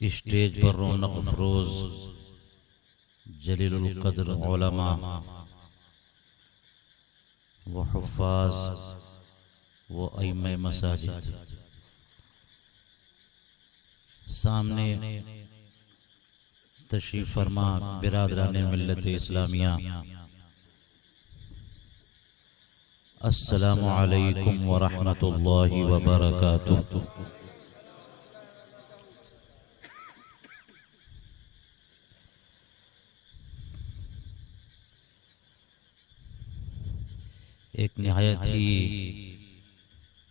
Stage पर रौनक अफरोज जलीलुल क़द्र उलमा व हुफ़्फ़ाज़ व अइम्मे मसाजिद, सामने तशरीफ़ फरमा बिरादराने मिल्लत इस्लामिया, अस्सलामु अलैकुम व रहमतुल्लाहि व बरकातुहू। एक निहायत ही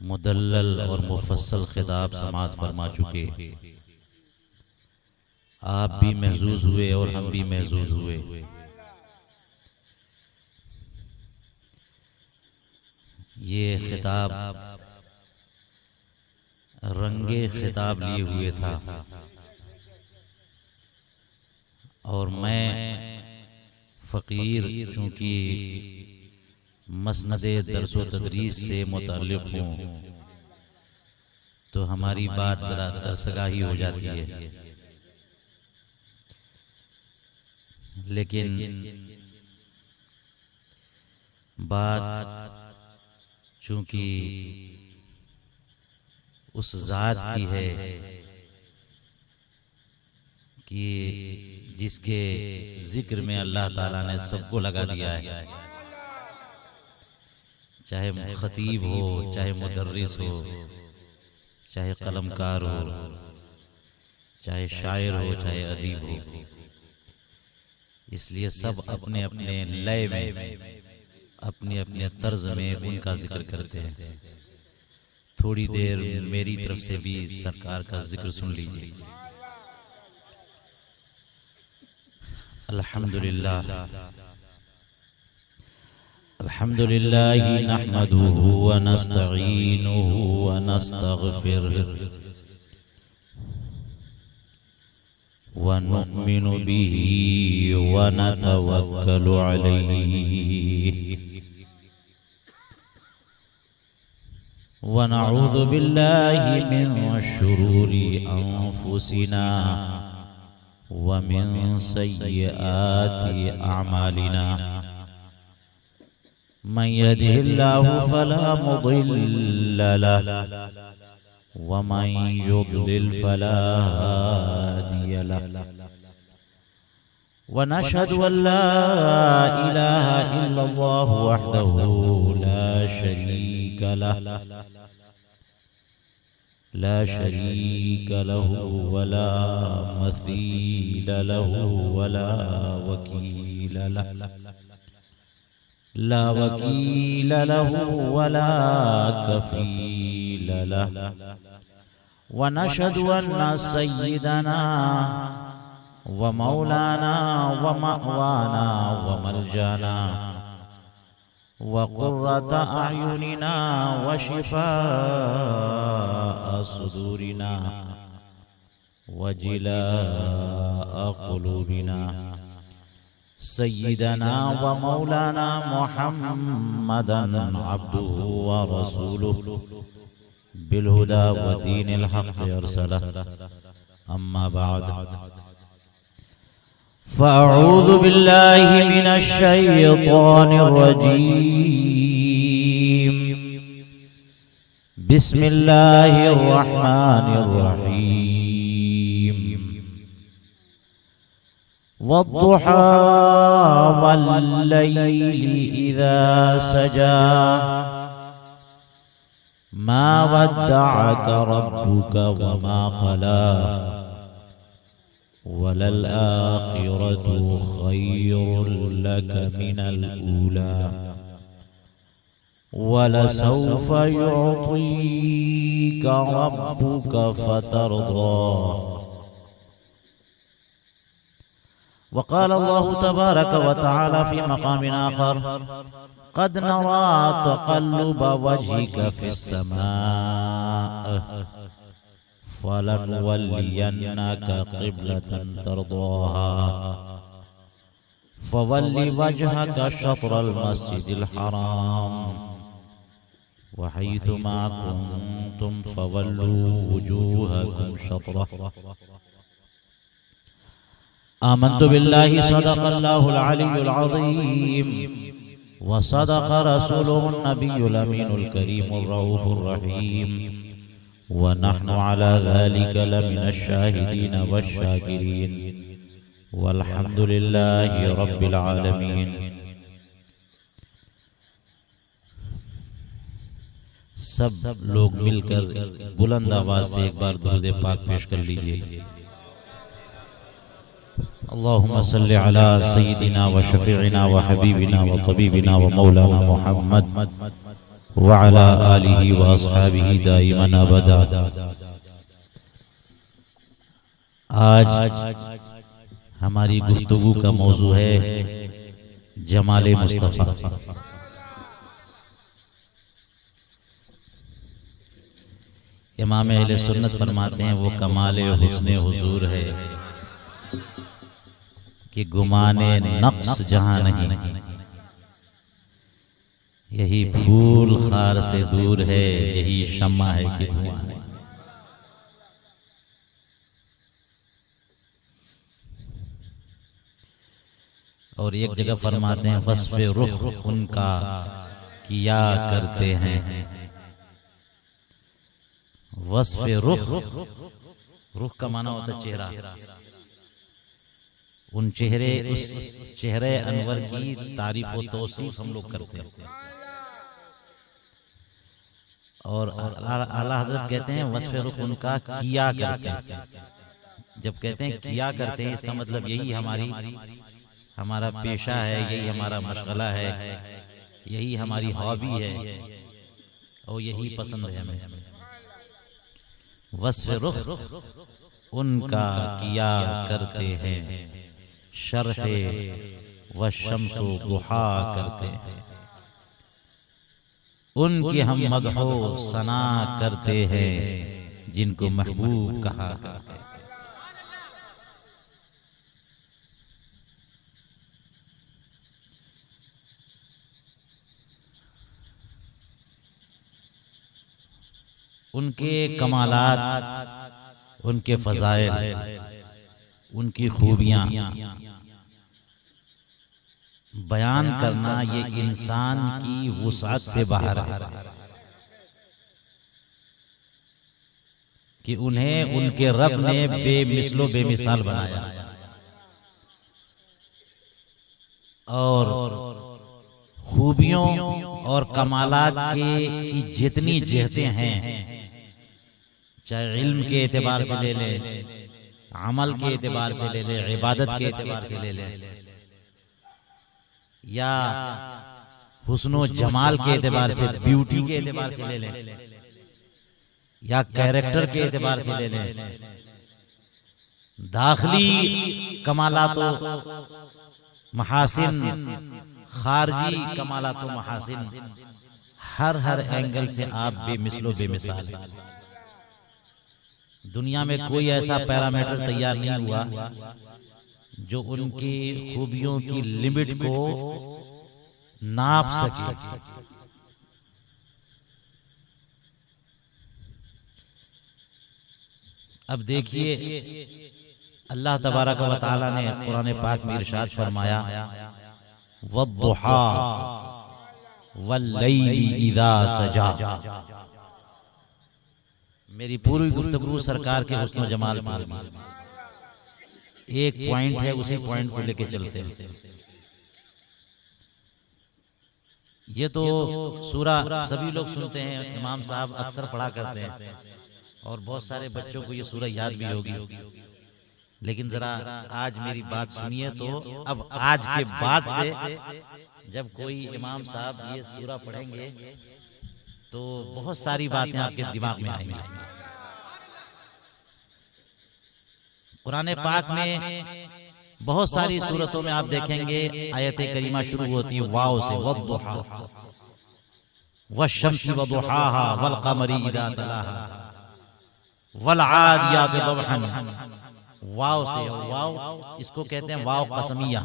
मुदल्लल और मुफस्सल खिताब समाअत फरमा चुके, आप भी महजूज हुए और हम भी महजूज हुए। ये खिताब रंगे खिताब लिए हुए था और मैं फ़कीर चूँकि मसनदे दरस व तदरीस से मुतअल्लिक़ हूँ तो हमारी बात ज़रा दरसगाही हो जाती है, लेकिन बात चूँकि उस ज़ात की है कि जिसके ज़िक्र में अल्लाह ताला ने सबको लगा दिया है, चाहे खतीब हो, चाहे मुदर्रिस हो, चाहे कलमकार हो, चाहे शायर हो, चाहे अदीब हो, इसलिए सब अपने अपने लय में अपने अपने तर्ज में उनका जिक्र करते हैं। थोड़ी देर मेरी तरफ से भी सरकार का जिक्र सुन लीजिए। अल्हम्दुलिल्लाह अल्हम्दुलिल्लाहि नहमदुहु व नस्तईनुहु व नस्तगफिरुहु व नु'मिनु बिही व नतवक्कलु अलैहि व नऊज़ु बिल्लाहि मिन शुरूरि अंफुसिना व मिन सय्यिआति अअमालिना। मन यहदिहिल्लाहु फला मुदिल्ल लहु व मन युद्लिल फला हादिय लहु व नशहदु अल्ला इलाहा इल्लल्लाहु वहदहु ला शरीक लहु वला मसील लहु वला वकील लहु ला वकील लहु वला कफील लहु व नशहदु अन्ना सय्यिदना व मौलाना व मअवाना व मलजाना व क़ुर्रता अयुनिना व शिफ़ाअ सुदूरिना व जिलाअ क़ुलूबिना सय्यिदना व मौलाना मुहम्मदन अब्दुहु व रसूलुहु बिलहुदा व दीनिल हक़ अरसलह। अम्मा बाद फ़अऊज़ु बिल्लाहि मिनश शैतानिर रजीम। बिस्मिल्लाहिर रहमानिर रहीम। वद्दुहा वल्लैलि इज़ा सजा मा वद्दअक रब्बुक वमा क़ला वलल आखिरतु खैरुल लक मिनल ऊला वलसौफ युअतीक रब्बुक फतरदा। वक़ाल अल्लाहु तबारक व तआला फ़ी मक़ामिन आख़र क़द नरा तक़ल्लुब वजहिक फ़िस्समाअ फलनुवल्लियन्नक क़िब्लतन तर्दाहा फवल्लि वजहक शत्रल मस्जिदिल हराम व हय्थुमा कुन्तुम फवल्लू वुजूहकुम शत्रह आमन्तु बिल्लाहि सदक़ल्लाहुल अलियुल अज़ीम व सदक़ रसूलुहुन नबियुल अमीनुल करीमुर रऊफ़ुर रहीम व नहनु अला ज़ालिका लमिनश शाहिदीन वश्शाकिरीन वल्हम्दुलिल्लाहि रब्बिल आलमीन। सब लोग मिलकर बुलंद आवाज से एक बार दुरूद पाक पेश कर लीजिए। अल्लाहुम्मा सल्लि अला सय्यिदिना व शफीइना व हबीबिना व तबीबिना व मौलाना मुहम्मद व अला आलिहि व अस्हाबिहि दाइमन अबदा। आज हमारी गुफ्तगू का मौजू है जमाले मुस्तफ़ा। इमाम अहले सुन्नत फरमाते हैं वो कमाले हुस्ने हुजूर है कि गुमाने नक्स जहां नहीं, यही फूल खार से दूर है, यही शम्मा है कि धुआं नहीं। और एक जगह फरमाते हैं वस्फ़े रुख उनका किया करते हैं। वस्फ़े रुख, रुख का माना होता है चेहरा। उन चेहरे, उस चेहरे अनवर की तारीफ व तौसीफ हम लोग करते हैं। और आला हज़रत कहते हैं वस्फ़े रुख उनका किया करते हैं। जब कहते हैं किया करते हैं इसका मतलब यही हमारा पेशा है, यही हमारा मशगला है, यही हमारी हॉबी है और यही पसंद है हमें। वस्फ़े रुख उनका किया करते हैं, शर्हे व शम्सो दुहा करते हैं। उनकी हम मदहो सना करते हैं, जिनको महबूब कहा करते हैं। उनके कमालात, उनके फज़ाइल, उनकी खूबियाँ बयान करना ये इंसान की वुसात से बाहर है कि उन्हें उनके रब ने बेमिसलो बेमिसाल बनाया। और खूबियों और कमालात की जितनी जिहतें हैं, चाहे इल्म के एतबार से ले ले, अमल के एतबार से ले ले, इबादत के एतबार से ले ले, या हुस्नो जमाल के एतबार से, ब्यूटी के एतबार से ले ले, या कैरेक्टर के एतबार से ले ले, दाखिली कमालात महासिन, खारजी कमालात महासिन, हर एंगल से आप बेमिसलो बेमिसाल हैं। दुनिया में कोई ऐसा पैरामीटर तैयार नहीं हुआ जो उनकी खूबियों की लिमिट को नाप सके। अब देखिए अल्लाह तबारक व तआला ने कुरान पाक में इरशाद फरमाया वद्दुहा वल्लैली इज़ा सजा। मेरी पूरी गुफ्तगू सरकार के हुस्न जमाल पर एक पॉइंट है, उसी पॉइंट को लेके चलते हैं। ये तो सूरा सभी लोग सुनते हैं, इमाम साहब अक्सर पढ़ा करते हैं और बहुत सारे बच्चों को ये सूरा याद भी होगी। लेकिन जरा आज मेरी बात सुनिए तो अब आज के बाद से जब कोई इमाम साहब ये सूरा पढ़ेंगे तो बहुत सारी बातें आपके दिमाग में आएंगी। कुरान पाक में बहुत सारी सूरतों में आप देखेंगे आयत करीमा शुरू होती है वाव से, वद्दुहा वश्शम्सी वदुहाहा वलकमरी इज़ा तलाहा वलआदियाति दबहन। वाव से, वाव इसको कहते हैं वाव कसमिया,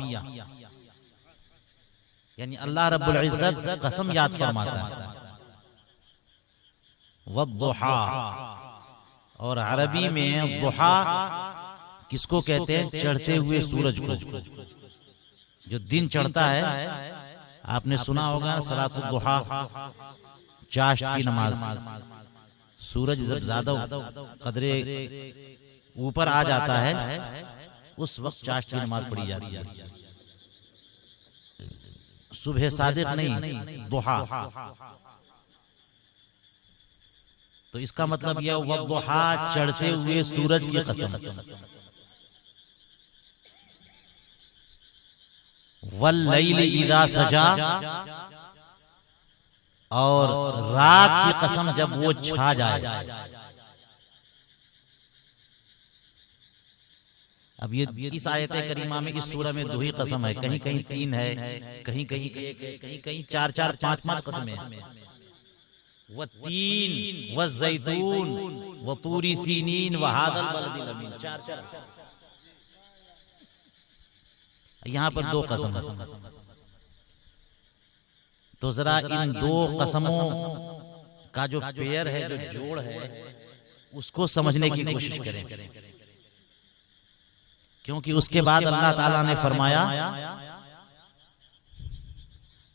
यानी अल्लाह रब्बुल इज्जत कसम याद फरमाता है। वद्दुहा, और अरबी में दुहा किसको कहते हैं? चढ़ते हुए सूरज को। जो दिन चढ़ता है, आपने सुना होगा सलातुल दुहा, चाश्त की नमाज। सूरज जब ज्यादा कदरे ऊपर आ जाता है, उस वक्त चाश्त की नमाज पढ़ी जाती है। सुबह सादिक नहीं, दुहा। तो इसका मतलब यह वद्दुहा, चढ़ते हुए सूरज की कसम। वल्लैलि इज़ा सजा, और रात की कसम जब वो छा जाए। अब ये इस आयत करीमा में, इस सूरह में दो ही कसम है, कहीं कहीं 3 है, कहीं कहीं 1 है, कहीं कहीं 4-4, 5-5 कसमें हैं। वत्तीन वज़्ज़ैतून वतूरी सीनीन वहादल बलदिल अमीन, 4-4। यहाँ पर 2 कसम है। तो जरा इन 2 कसमों का जो पेयर है, जो जोड़ है, उसको समझने की कोशिश करें। क्योंकि उसके बाद अल्लाह ताला ने फरमाया,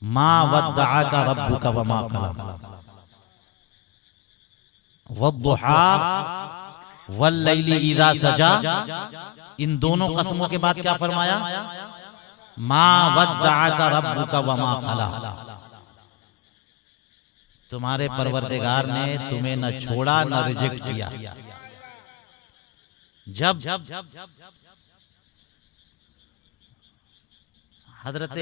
मा वद्दअका रब्बुका वमा क़ला, वद्दुहा वल्लैलि इज़ा सजा। इन दोनों कसमों के बाद क्या फरमाया? मा वद्दअका रब्बुका वमा क़ला, तुम्हारे परवरदिगार ने तुम्हें न छोड़ा न रिजेक्ट किया। जब हजरत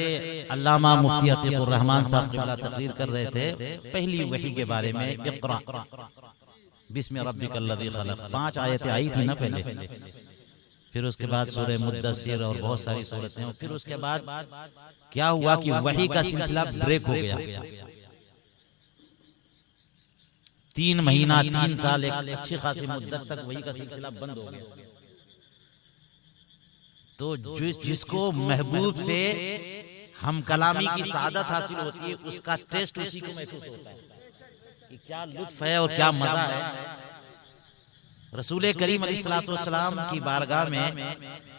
अल्लामा मुफ्ती अतीकुर रहमान साहब क़िबला तकरीर कर रहे थे पहली वही के बारे में, इक़रा बिस्मि रब्बिकल्लज़ी ख़लक़, 5 आयतें आई थी ना पहले। फिर उसके बाद सूरह मुद्दस्सिर और बहुत सारी सूरतें। और फिर उसके बाद क्या हुआ कि वही का सिलसिला ब्रेक हो गया। 3 महीना, 3 साल, एक अच्छी खासी मुद्दत तक वही का सिलसिला बंद हो गया। तो जिसको महबूब से हम कलामी की सादत हासिल होती है, उसका टेस्ट उसी को महसूस होता है कि क्या लुत्फ है और क्या मजा है। रसूल करीम अलैहिस्सलाम की बारगाह में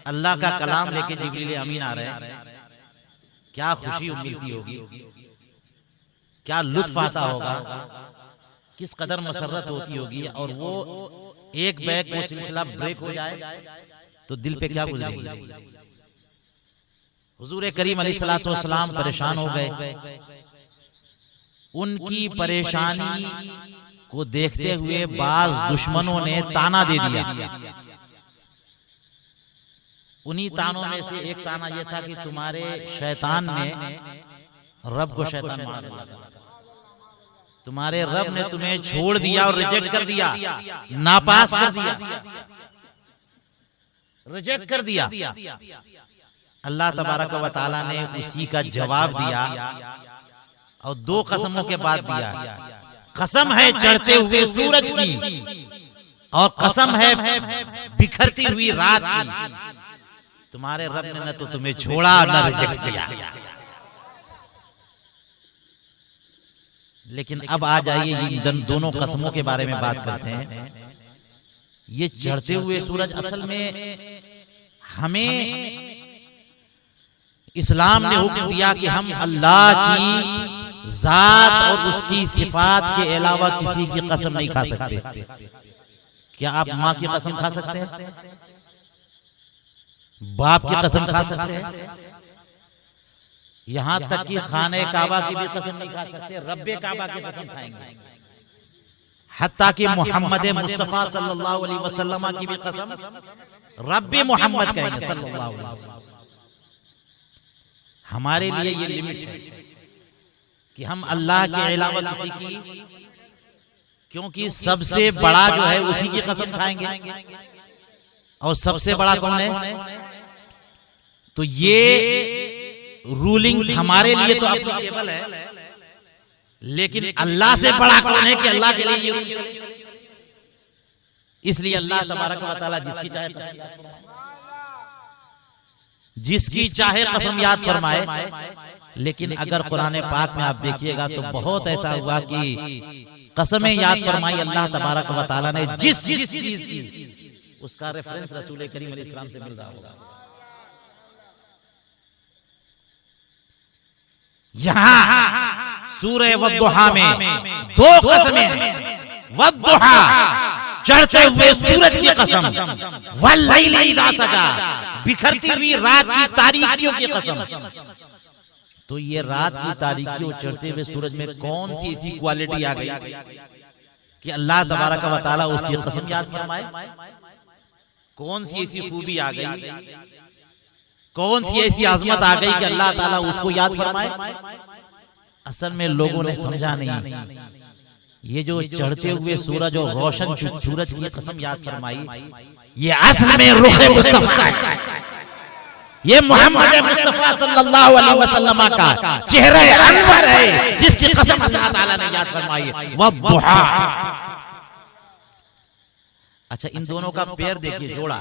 अल्लाह का कलाम लेके जिब्रील अमीन आ रहे हैं, क्या खुशी मिलती होगी, क्या लुत्फ आता होगा, किस कदर मसरत होती होगी। और वो एक बैग वो सिलसिला ब्रेक हो जाए तो दिल पे क्या गुजरेगी। हुजूर करीम अलैहिस्सलाम परेशान हो गए। उनकी परेशानी को देखते हुए बाज दुश्मनों ने ताना दे दिया। उन्हीं तानों में से एक ताना यह था कि तुम्हारे शैतान ने रब को शैतान मार दिया, तुम्हारे रब ने तुम्हें छोड़ दिया और रिजेक्ट कर दिया, नापास कर दिया, रिजेक्ट कर दिया। अल्लाह तबारक व तआला ने उसी का जवाब दिया और 2 कसमों के बाद दिया। कसम है चढ़ते हुए सूरज की और कसम है बिखरती हुई रात की, तुम्हारे रब ने न तो तुम्हें छोड़ा न रिजेक्ट किया। लेकिन अब आ जाइए इन दोनों कसमों के बारे में बात करते हैं। ये चढ़ते हुए सूरज असल में हमें इस्लाम ने हुक्म दिया कि हम अल्लाह की जात और उसकी सिफात के अलावा किसी की कसम नहीं खा सकते। क्या आप माँ की कसम खा सकते हैं? बाप की कसम खा सकते हैं? यहां तक कि खाने काबा की भी कसम नहीं खा सकते, रब्बे काबा की कसम खाएंगे। हत्ता कि मोहम्मद मुस्तफा सल्लल्लाहु अलैहि वसल्लम की भी कसम रब्बे मोहम्मद कहेंगे सल्लल्लाहु अलैहि वसल्लम। हमारे लिए ये लिमिट है कि हम अल्लाह के अलावा किसी की, क्योंकि सबसे बड़ा जो है उसी की कसम खाएंगे। और सबसे बड़ा कौन है? तो ये रूलिंग्स हमारे लिए तो एप्लीकेबल है, लेकिन अल्लाह से बड़ा कौन है कि अल्लाह के लिए ये। इसलिए अल्लाह तबारक व तआला जिसकी चाहे कसम याद फरमाए। लेकिन अगर कुरान पाक में आप देखिएगा तो बहुत ऐसा हुआ कि कसमें याद फरमाई अल्लाह तबारक व तआला ने जिस चीज की, उसका रेफरेंस रसूल करीम अलैहिस्सलाम से मिल रहा होगा। यहाँ सूरह वद्दुहा में दो कसमें हैं। वद्दुहा चढ़ते हुए सूरज की कसम, वल्लैलि इज़ा सजा बिखरती हुई रात की तारीकियों की कसम। तो ये रात की तारीकियों चढ़ते हुए सूरज में कौन सी ऐसी क्वालिटी आ गई कि अल्लाह तबारक व तआला उसकी कसम याद फरमाए? कौन सी ऐसी खूबी आ गई, कौन सी ऐसी आजमत आ गई कि अल्लाह ताला उसको याद फरमाए? असल में लोगों ने समझा नहीं। ये जो चढ़ते हुए सूरज और रोशन सूरज की कसम याद फरमाई, ये असल में रुखे मुस्तफा है। ये मोहम्मद मुस्तफा सल्लल्लाहु अलैहि वसल्लम का चेहरा अनवर है, जिसकी कसम अल्लाह ताला ने याद फरमाई, वद्दुहा। अच्छा, इन दोनों का पेयर देखिए, जोड़ा,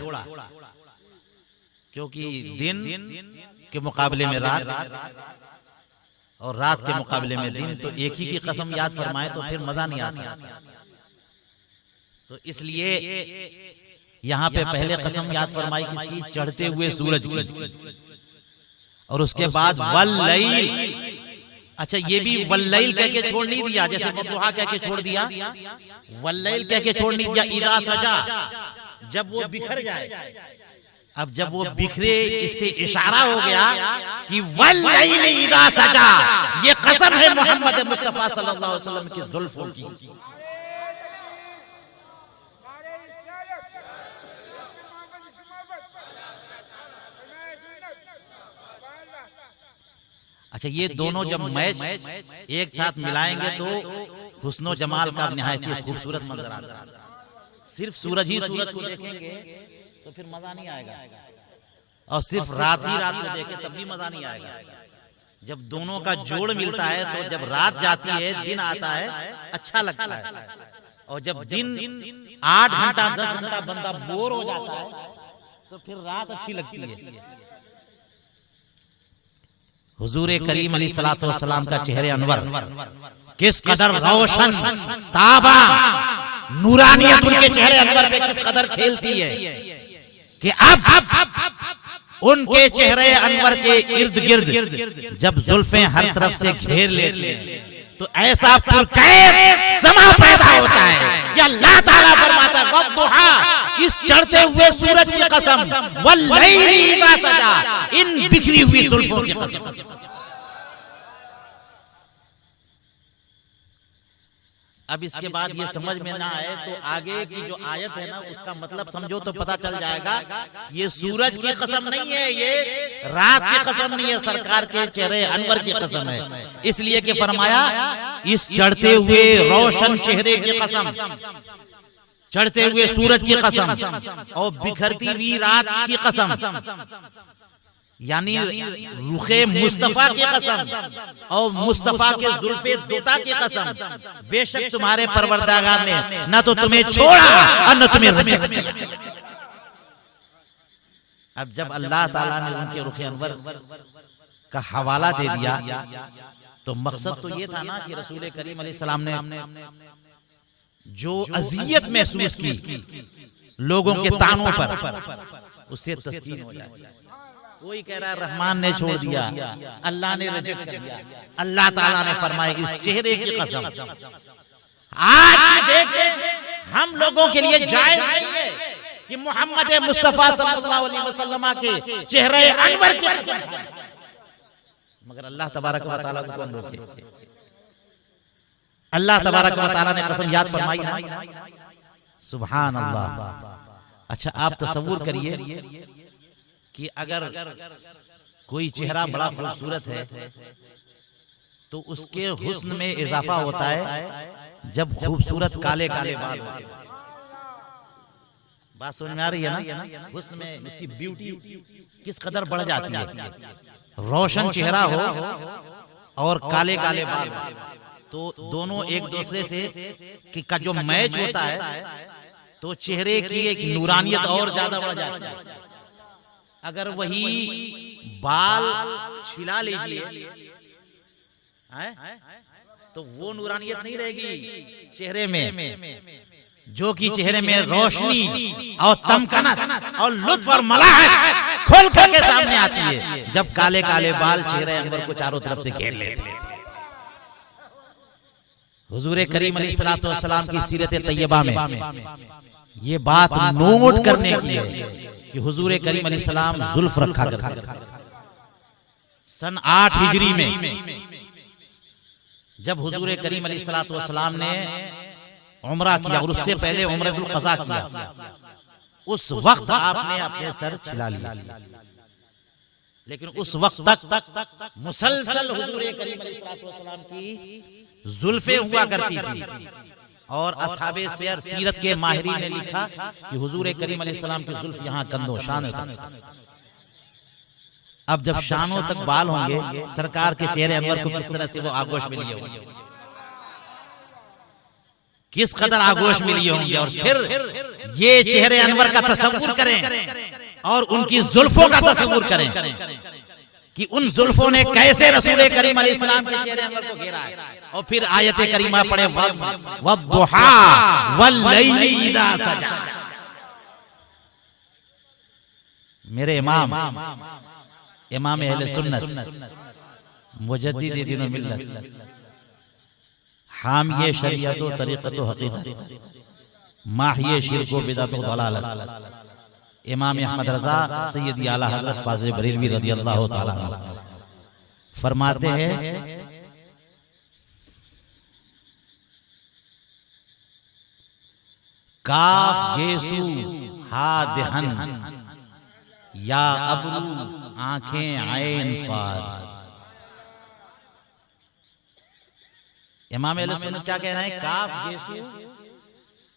क्योंकि दिन के मुकाबले में रात और रात के मुकाबले में दिन, तो एक ही की कसम याद फरमाए तो फिर मजा नहीं आता। तो इसलिए यहाँ पे पहले कसम याद फरमाई किसकी? चढ़ते हुए सूरज की, और उसके बाद वल्लैल। अच्छा, ये भी वल्लैल कह के छोड़ नहीं दिया, जैसे वद्दुहा कह के छोड़ दिया, वल्लैल कह के छोड़ नहीं दिया। इज़ा सजा, जब वो बिखर जाए। अब जब वो बिखरे, इससे इशारा हो गया कि वल्लैलि इज़ा सजा, ये कसम है मोहम्मद मुस्तफा सल्लल्लाहु अलैहि वसल्लम की जुल्फों की। अच्छा, ये दोनों जब मैच एक साथ मिलाएंगे तो हुस्नो जमाल का निहायत खूबसूरत मंजर आता है। सिर्फ सूरज ही सूरज को देखेंगे तो फिर मजा नहीं आएगा, और सिर्फ रात ही रात को देखें तब भी मजा नहीं आएगा। जब दोनों का जोड़ मिलता है तो जब रात जाती है, दिन आता है, अच्छा लगता है। और जब दिन 8 घंटा 10 घंटा बंदा बोर हो जाता है तो फिर रात अच्छी लगती है। हुजूर करीम अलैहिस्सलातु वस्सलाम का चेहरे अनवर किस कदर रोशन ताबा, नूरानियत उनके चेहरे अनवर पे किस कदर खेलती है कि अब उनके चेहरे अनवर के इर्द गिर्द जब जुल्फें हर तरफ से घेर लेती हैं तो ऐसा पुरकैफ समा पैदा होता है। या अल्लाह ताला फरमाता है वद्दुहा, इस चढ़ते हुए सूरज की कसम, वल्लैलि इज़ा सजा, इन बिखरी हुई जुल्फों की कसम। अब इसके बाद ये समझ में ना आए तो आगे की जो आयत है ना, उसका मतलब समझो तो पता चल जाएगा। ये सूरज की कसम नहीं है, ये रात की कसम नहीं है, सरकार के चेहरे अनवर की कसम है। इसलिए कि फरमाया इस चढ़ते हुए रोशन चेहरे की कसम, चढ़ते हुए सूरज की कसम, और बिखरती हुई रात की कसम, यानी रुखे मुस्तफा की कसम और मुस्तफा के जुल्फे दोता की कसम, बेशक तुम्हारे परवरदिगार ने न तो तुम्हें छोड़ा और न तुम्हें रजा। अब जब अल्लाह ताला ने उनके रुखे अनवर का हवाला दे दिया तो मकसद तो ये था ना कि रसूल करीम अलैहिस्सलाम ने जो अजियत महसूस की लोगों के तानों पर, उससे तस्कीन हो जाए। कोई कह रहा है रहमान ने छोड़ दिया, अल्लाह ने रिजेक्ट कर दिया। अल्लाह ताला ने फरमाया इस चेहरे की कसम, आज हम लोगों के लिए जायज नहीं है कि मोहम्मद मुस्तफा सल्लल्लाहु अलैहि वसल्लम के चेहरे अनवर की कसम, मगर अल्लाह तबारक व तआला को कौन रोके? अल्लाह तबारक व तआला ने कसम याद फरमाई ना, सुभान अल्लाह। अच्छा, आप तसव्वुर करिए कि अगर कोई चेहरा बड़ा खूबसूरत है तो उसके हुस्न में इजाफा होता है जब खूबसूरत काले काले बाल होते हैं। बात समझ में आ रही है ना? हुस्न में उसकी ब्यूटी किस कदर बढ़ जाती है। रोशन चेहरा हो और काले काले बाल, तो दोनों एक दूसरे से का जो मैच होता है तो चेहरे की एक नूरानियत और ज्यादा बढ़ जाती है। अगर वही बाल छिला लीजिए तो वो नूरानियत नहीं रहेगी चेहरे में, जो कि चेहरे में रोशनी और तमकनत और लुत्फ और मलाहत खोल करके सामने आती है, जब काले काले बाल चेहरे अनवर को चारों तरफ से घेर लेते हैं। हुजूर करीम अलैहिस्सलातु वस्सलाम की सीरत तैयबा में ये बात नोट करने की है कि हुजूर करीम अलैहिस्सलाम जुल्फ रखा करते थे। सन 8 हिजरी में जब हुजूर करीम अलैहिस्सलातु वस्सलाम ने उम्रा किया और उससे पहले उम्रतुल क़ज़ा किया, उस वक्त आपने अपने सर छिला लिया, लेकिन उस वक्त तक मुसलसल हुजूर करीम अलैहिस्सलातु वस्सलाम की जुल्फे हुआ करती थी। और असहाबे सैर सीरत के माहिरीन ने लिखा कि हुजूर करीम अलैहिस्सलाम की जुल्फ यहाँ कंधों शानों तक। अब जब शानों तक बाल होंगे, सरकार के चेहरे अनवर को किस तरह से वो आगोश में लिए होंगे, किस कदर आगोश में लिए होंगे। और फिर ये चेहरे अनवर का तसव्वुर करें और उनकी जुल्फों का तसव्वुर करें कि उन जुल्फों ने कैसे रसूल करीम अलैहिस्सलाम के चेहरे अनवर को घेरा है। और फिर आयत करीमा पढ़े वद्दुहा वल्लैलि इज़ा सजा। मेरे इमाम अहले सुन्नत मुजद्दिद दीन व मिल्लत हामिये शरीयत व तरीक़त व हक़ीक़त माहिये शिर्क व बिदअत व दलालत इमाम अहमद रज़ा सैयदी आला हज़रत फ़ाज़िल बरेलवी रज़ियल्लाहु ताला अन्हु फरमाते हैं, काफ गेसू हा देहन या अबरू आंखें आयन स्वाद। इमाम अहले सुन्नत क्या कह रहे हैं? काफ गेसू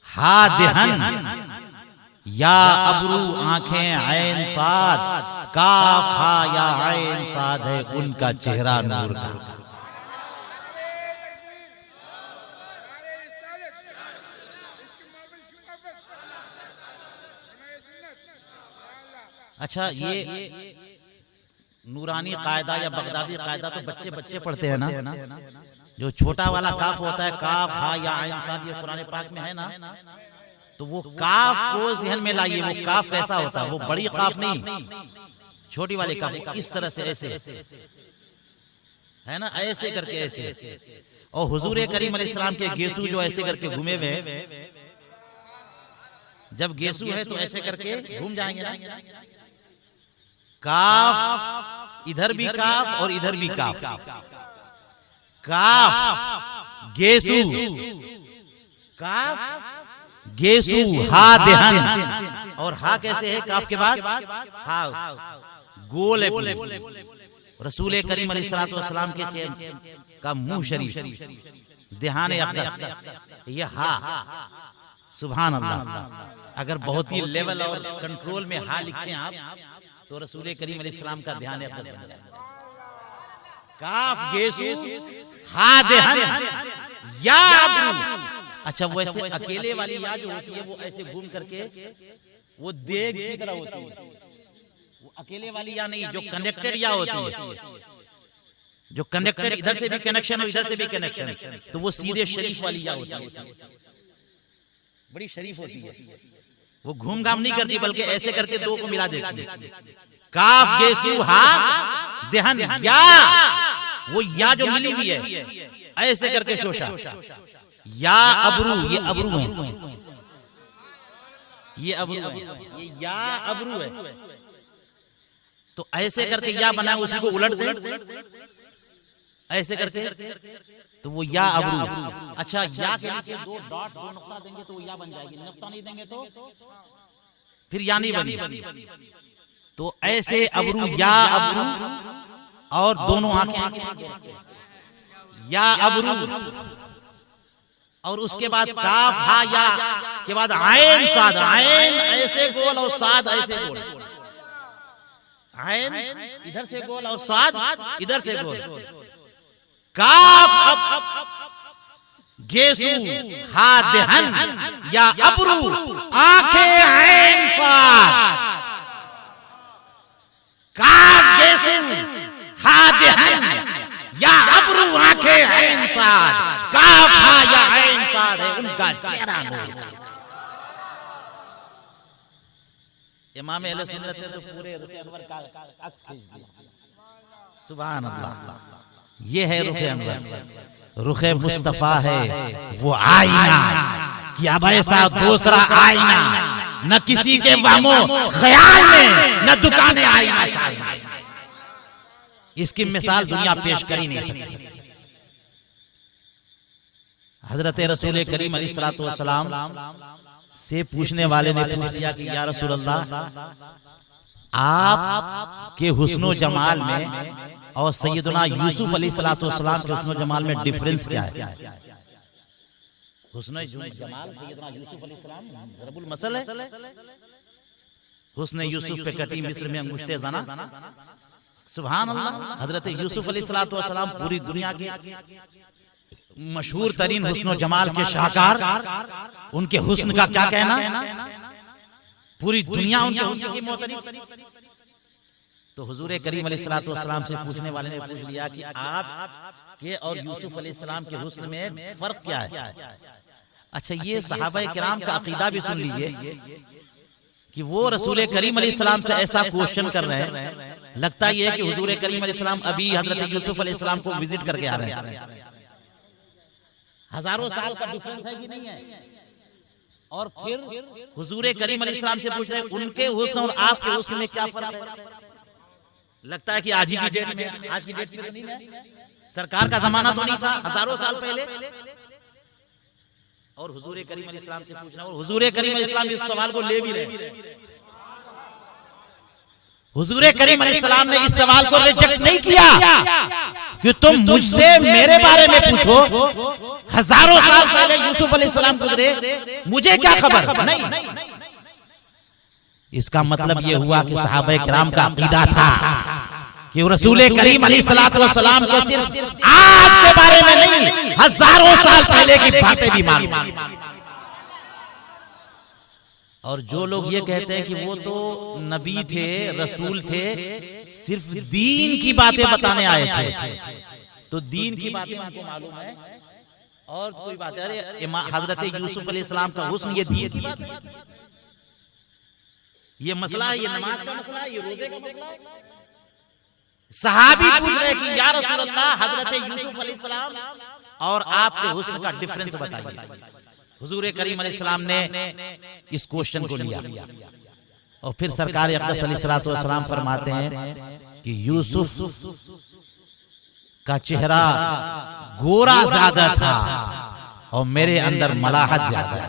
हा देहन या अबरू आंखें आयन साद, काफ हा या आयन साद है उनका चेहरा नूर का। अच्छा, ये नूरानी कायदा या बगदादी कायदा तो बच्चे बच्चे पढ़ते हैं ना। जो छोटा वाला काफ होता है, काफ हा या आयन साद, ये कुरान पाक में है ना। तो वो काफ को ज़हन में लाइए, वो काफ कैसा होता है? वो बड़ी काफ नहीं, छोटी वाली काफ, इस तरह से ऐसे है ना, ऐसे करके ऐसे। और हुजूर करीम अलैहिस्सलाम के गेसू जो ऐसे करके घूमे हुए, जब गेसू है तो ऐसे करके घूम जाएंगे ना। काफ इधर भी काफ और इधर भी काफ, काफ गेसू, काफ गेसू हा देहन। और हा कैसे है? काफ के बाद हा गोल है। रसूल करीम अलैहिस्सलातु वस्सलाम के चेहरे का मुंह शरीफ, देहान अक़दस, ये हा। सुभान अल्लाह। अगर बहुत ही लेवल और कंट्रोल में हा लिखें आप, तो रसूल करीम अलैहिस्सलाम का ध्यान अक़दस बन जाएगा। काफ गेसू हा देहन या अबरू। अच्छा, वो ऐसे अकेले वाली या जो होती है, वो ऐसे घूम करके वो देग की तरह होती है। वो अकेले वाली या नहीं, जो कनेक्टेड या होती है, जो कनेक्टेड, इधर से भी कनेक्शन और इधर से भी कनेक्शन, तो वो सीधे शरीफ वाली या होती है, बड़ी शरीफ होती है। वो घूम घाम नहीं करती, बल्कि ऐसे करके दो को मिला देती है। काफ गेसू हा देहन या, वो या जो मिली हुई है ऐसे करके शोशा। या अबरू, ये अबरू है, ये अबरू है, ये या अबरू है। तो ऐसे करके या बना, उसी को उलट दे ऐसे करके, तो वो या अबरू। अच्छा, या के नीचे दो डॉट, दो नुक्ता देंगे तो वो या बन जाएगी, नुक्ता नहीं देंगे तो फिर या नहीं बनी। तो ऐसे अबरू, या अबरू, और दोनों आंखें या अबरू। और उसके बाद काफ हा या के बाद आयन साद, आयन ऐसे गोल और साद ऐसे गोल, आयन इधर से गोल और साद इधर से गोल। काफ गेसू हा देहन या अबरू आंखें आयन साद। काफ गेसू हा देहन या अबरू आंखें आयन साद, काफ हा या आयन साद है उनका चेहरा नूर का। इमाम अहले सुन्नत ने तो पूरे रुखे अनवर का अक्स खींच दिया। सुभान अल्लाह, ये है रुखे अनवर, रुखे मुस्तफा है वो आईना कि अब ऐसा दूसरा आईना न किसी के वहमो ख्याल में, न दुकानें आईना साज में। इसकी मिसाल दुनिया पेश कर ही नहीं सकती। हजरत रसूल करीम अलैहिस्सलातु वस्सलाम से पूछने वाले ने पूछ लिया कि या रसूल अल्लाह, आप के हुस्नो जमाल में और सैयदना यूसुफ अलैहिस्सलातु वस्सलाम के हुस्नो जमाल में डिफरेंस क्या है? हुस्न जमाल सैयदना यूसुफ अलैहिस्सलाम ज़रबुल मसल है, हुस्न यूसुफ पे कटी मिस्र में अंगुश्ते ज़ना। सुभान अल्लाह, हजरत यूसुफ अलैहिस्सलातु वस्सलाम पूरी दुनिया के मशहूर तरीन हुस्न जमाल के शाहकार, उनके हुस्न का क्या कहना, पूरी दुनिया उनके हुस्न की मोहतरम। तो हुजूर करीम अलैहिस्सलातु वस्सलाम से पूछने वाले ने पूछ लिया कि आप के और यूसुफ अलैहिस्सलाम के हुस्न में फर्क क्या है? अच्छा, ये सहाबा किराम का अकीदा भी सुन लीजिए कि वो रसूल करीम अलैहिस्सलाम से ऐसा क्वेश्चन कर रहे हैं, लगता ये है कि हुजूर करीम अलैहिस्सलाम अभी हजरत यूसुफ अलैहिस्सलाम को विजिट करके आ रहे हैं। हजारों साल का डिफरेंस है कि नहीं है? और फिर हुजूर करीम अलैहिस्सलाम से पूछ रहे हैं उनके हुस्न और आपके हुस्न में क्या फर्क है? लगता है कि आज की डेट में, आज की डेट में तो नहीं है, सरकार का जमाना तो नहीं था, हजारों साल पहले। और हुजूर करीम अलैहिस्सलाम से पूछना, और हुजूर करीम अलैहिस्सलाम इस सवाल को ले भी रहे। हुजूर करीम अलैहिस्सलाम ने इस सवाल को रिजेक्ट नहीं किया कि तुम मुझसे मेरे बारे में पूछो, हजारों साल पहले यूसुफ अलैहिस्सलाम गुजरे, मुझे क्या खबर? नहीं, इसका मतलब यह हुआ कि सहाबा किराम का अकीदा था कि रसूल करीम अलैहिस्सलातु वस्सलाम को सिर्फ आज के बारे में नहीं, हजारों साल पहले की बातें भी मालूम। और जो लोग ये कहते हैं कि वो तो नबी थे, रसूल थे, सिर्फ दीन की बातें बताने आए थे, तो दीन की बातें उनको मालूम है और कोई बात है, अरे हजरत यूसुफ अलैहिस्सलाम का हुस्न ये दीन की बात है, ये मसला है, ये नमाज का मसला है, ये रोजे का मसला है। सहाबी पूछ रहे कि या रसूल अल्लाह, हजरत यूसुफ अलैहिस्सलाम और आपके हुस्न का डिफरेंस बताइए। हुजूर करीम अलैहिस्सलाम ने इस क्वेश्चन को लिया और फिर सरकार अक़दस अलैहिस्सलातु वस्सलाम फरमाते हैं कि यूसुफ का चेहरा गोरा ज्यादा था और मेरे अंदर मलाहत ज्यादा है।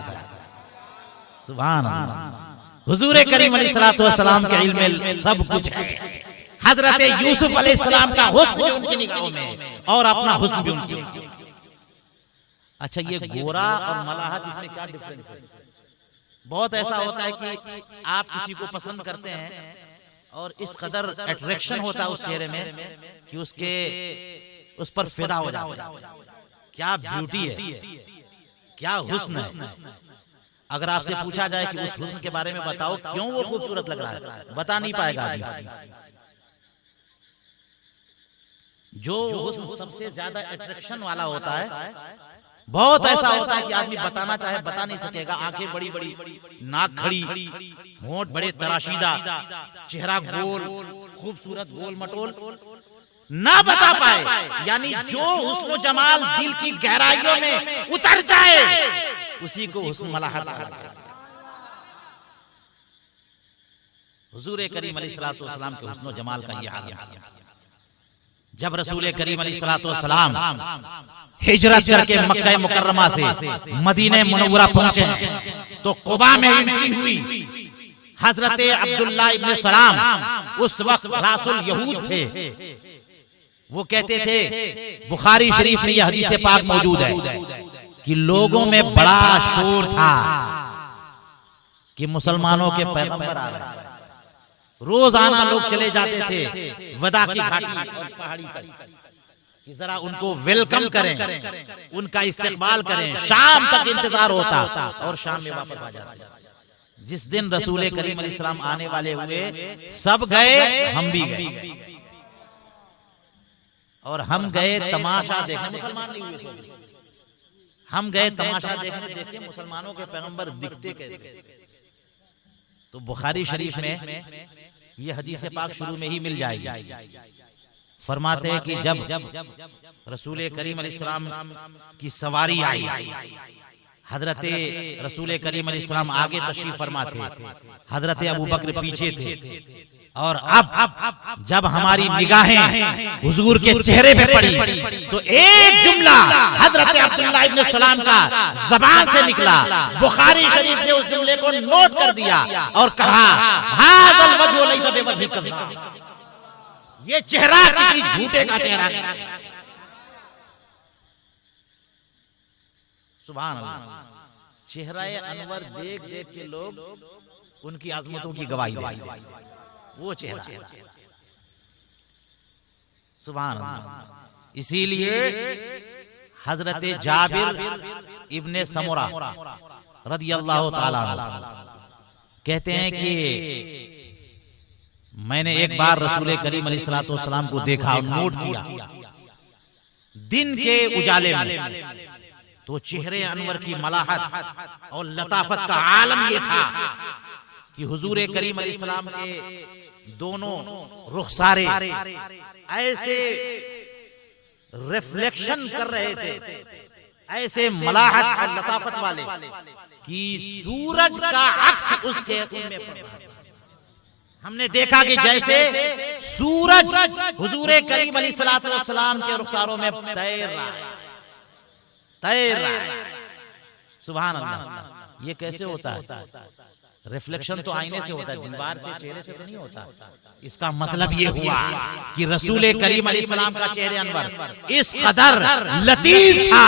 सुभान अल्लाह, हुजूर करीम अलैहिस्सलातु वस्सलाम के इल्म में सब कुछ है। हजरत यूसुफ अलैहिस्सलाम का हुस्न भी उनकी निगाहों में और अपना हुस्न भी उनकी। अच्छा, ये गोरा और मलाहत, इसमें क्या डिफरेंस है? बहुत ऐसा होता है कि आप किसी को पसंद करते हैं और इस कदर अट्रैक्शन होता है उस चेहरे में कि उस पर फिदा हो जाता है। क्या ब्यूटी है, क्या हुस्न है। अगर आपसे पूछा जाए कि उस हुस्न के बारे में बताओ, क्यों वो खूबसूरत लग रहा है, बता नहीं पाएगा आदमी। जो हुस्न सबसे ज्यादा अट्रैक्शन वाला होता है, बहुत ऐसा होता है कि आदमी बताना चाहे बता नहीं सकेगा। आंखें बड़ी बड़ी, नाक खड़ी, होंठ बड़े तराशीदा, चेहरा गोल, खूबसूरत गोल मटोल, ना बता पाए। यानी जो हुस्न जमाल दिल की गहराइयों में उतर जाए, उसी को हुस्न मलाहत कहते हैं। हुजूर करीम अलैहिस्सलातु वस्सलाम के हुस्न जमाल का ये हाल है। जब रसूल करीम अलैहिस्सलातु वस्सलाम हिजरत करके मक्का मुकर्रमा से मदीने मुनव्वरा पहुंचे तो कुबा में एंट्री हुई। हजरत अब्दुल्लाह इब्न सलाम उस वक्त रासुल यहूद थे। वो कहते थे, बुखारी शरीफ में यह हदीस पाक मौजूद है कि लोगों में बड़ा शोर था कि मुसलमानों के पैगंबर आ रहे हैं। रोजाना लोग चले जाते थे वदा की घाटी और पहाड़ी तक कि जरा उनको वेलकम करें, उनका इस्तकबाल करें। शाम तक इंतजार होता और शाम में वापस आ जाते। जिस दिन रसूल करीम अलैहिस्सलाम आने वाले हुए, सब गए, हम भी गए। और हम गए तमाशा देखने, मुसलमान नहीं हुए थे, हम गए तमाशा देखने। देखिए मुसलमानों के पैगंबर दिखते कैसे। तो बुखारी शरीफ में ये हदीस पाक शुरू में ही मिल जाएगी। फरमाते हैं कि जब रसूल करीम अलैहिस्सलाम की सवारी आई, हजरत रसूल करीम अलैहिस्सलाम आगे तशरीफ फरमा थे, हजरत अबू बकर पीछे थे, और अब जब हमारी निगाहें हुजूर के चेहरे पे पड़ी तो एक जुमला हजरत अब्दुल्लाह इब्न सलाम का ज़बान से निकला। बुखारी शरीफ ने उस जुमले को नोट कर दिया और कहा, हाज़ल वजहु लैसा बिवजहि कज़्ज़ाब, ये चेहरा किसी झूठे का चेहरा नहीं। सुभान अल्लाह। चेहरा अनवर देख देख के लोग उनकी आजमतों की गवाही दे, वो चेहरा। सुभान अल्लाह। इसीलिए हजरत जाबिर इब्ने समुरा रदियल्लाहु ताला कहते हैं कि मैंने एक बार रसूल करीम अलैहिस्सलातु वस्सलाम को देखा और नोट किया दिन के उजाले में, तो चेहरे अनवर की मलाहत और लताफत का आलम ये था कि हुजूर करीम अलैहिस्सलाम के दोनों रुखसारे ऐसे रिफ्लेक्शन कर रहे थे, ऐसे मलाहत और लताफत वाले कि सूरज का अक्स उस चेहरे में पड़ रहा है। हमने देखा कि जैसे सूरज हुजूर करीम अलैहिस्सलातु वस्सलाम के रुखसारों में तैर रहा है, तैर रहा है। सुभान अल्लाह। ये कैसे होता है? रिफ्लेक्शन तो आईने से होता है, दीवार से, चेहरे से तो नहीं होता। इसका मतलब ये हुआ कि रसूल करीम अलैहिस्सलाम का चेहरे अनवर इस कदर लतीफ था,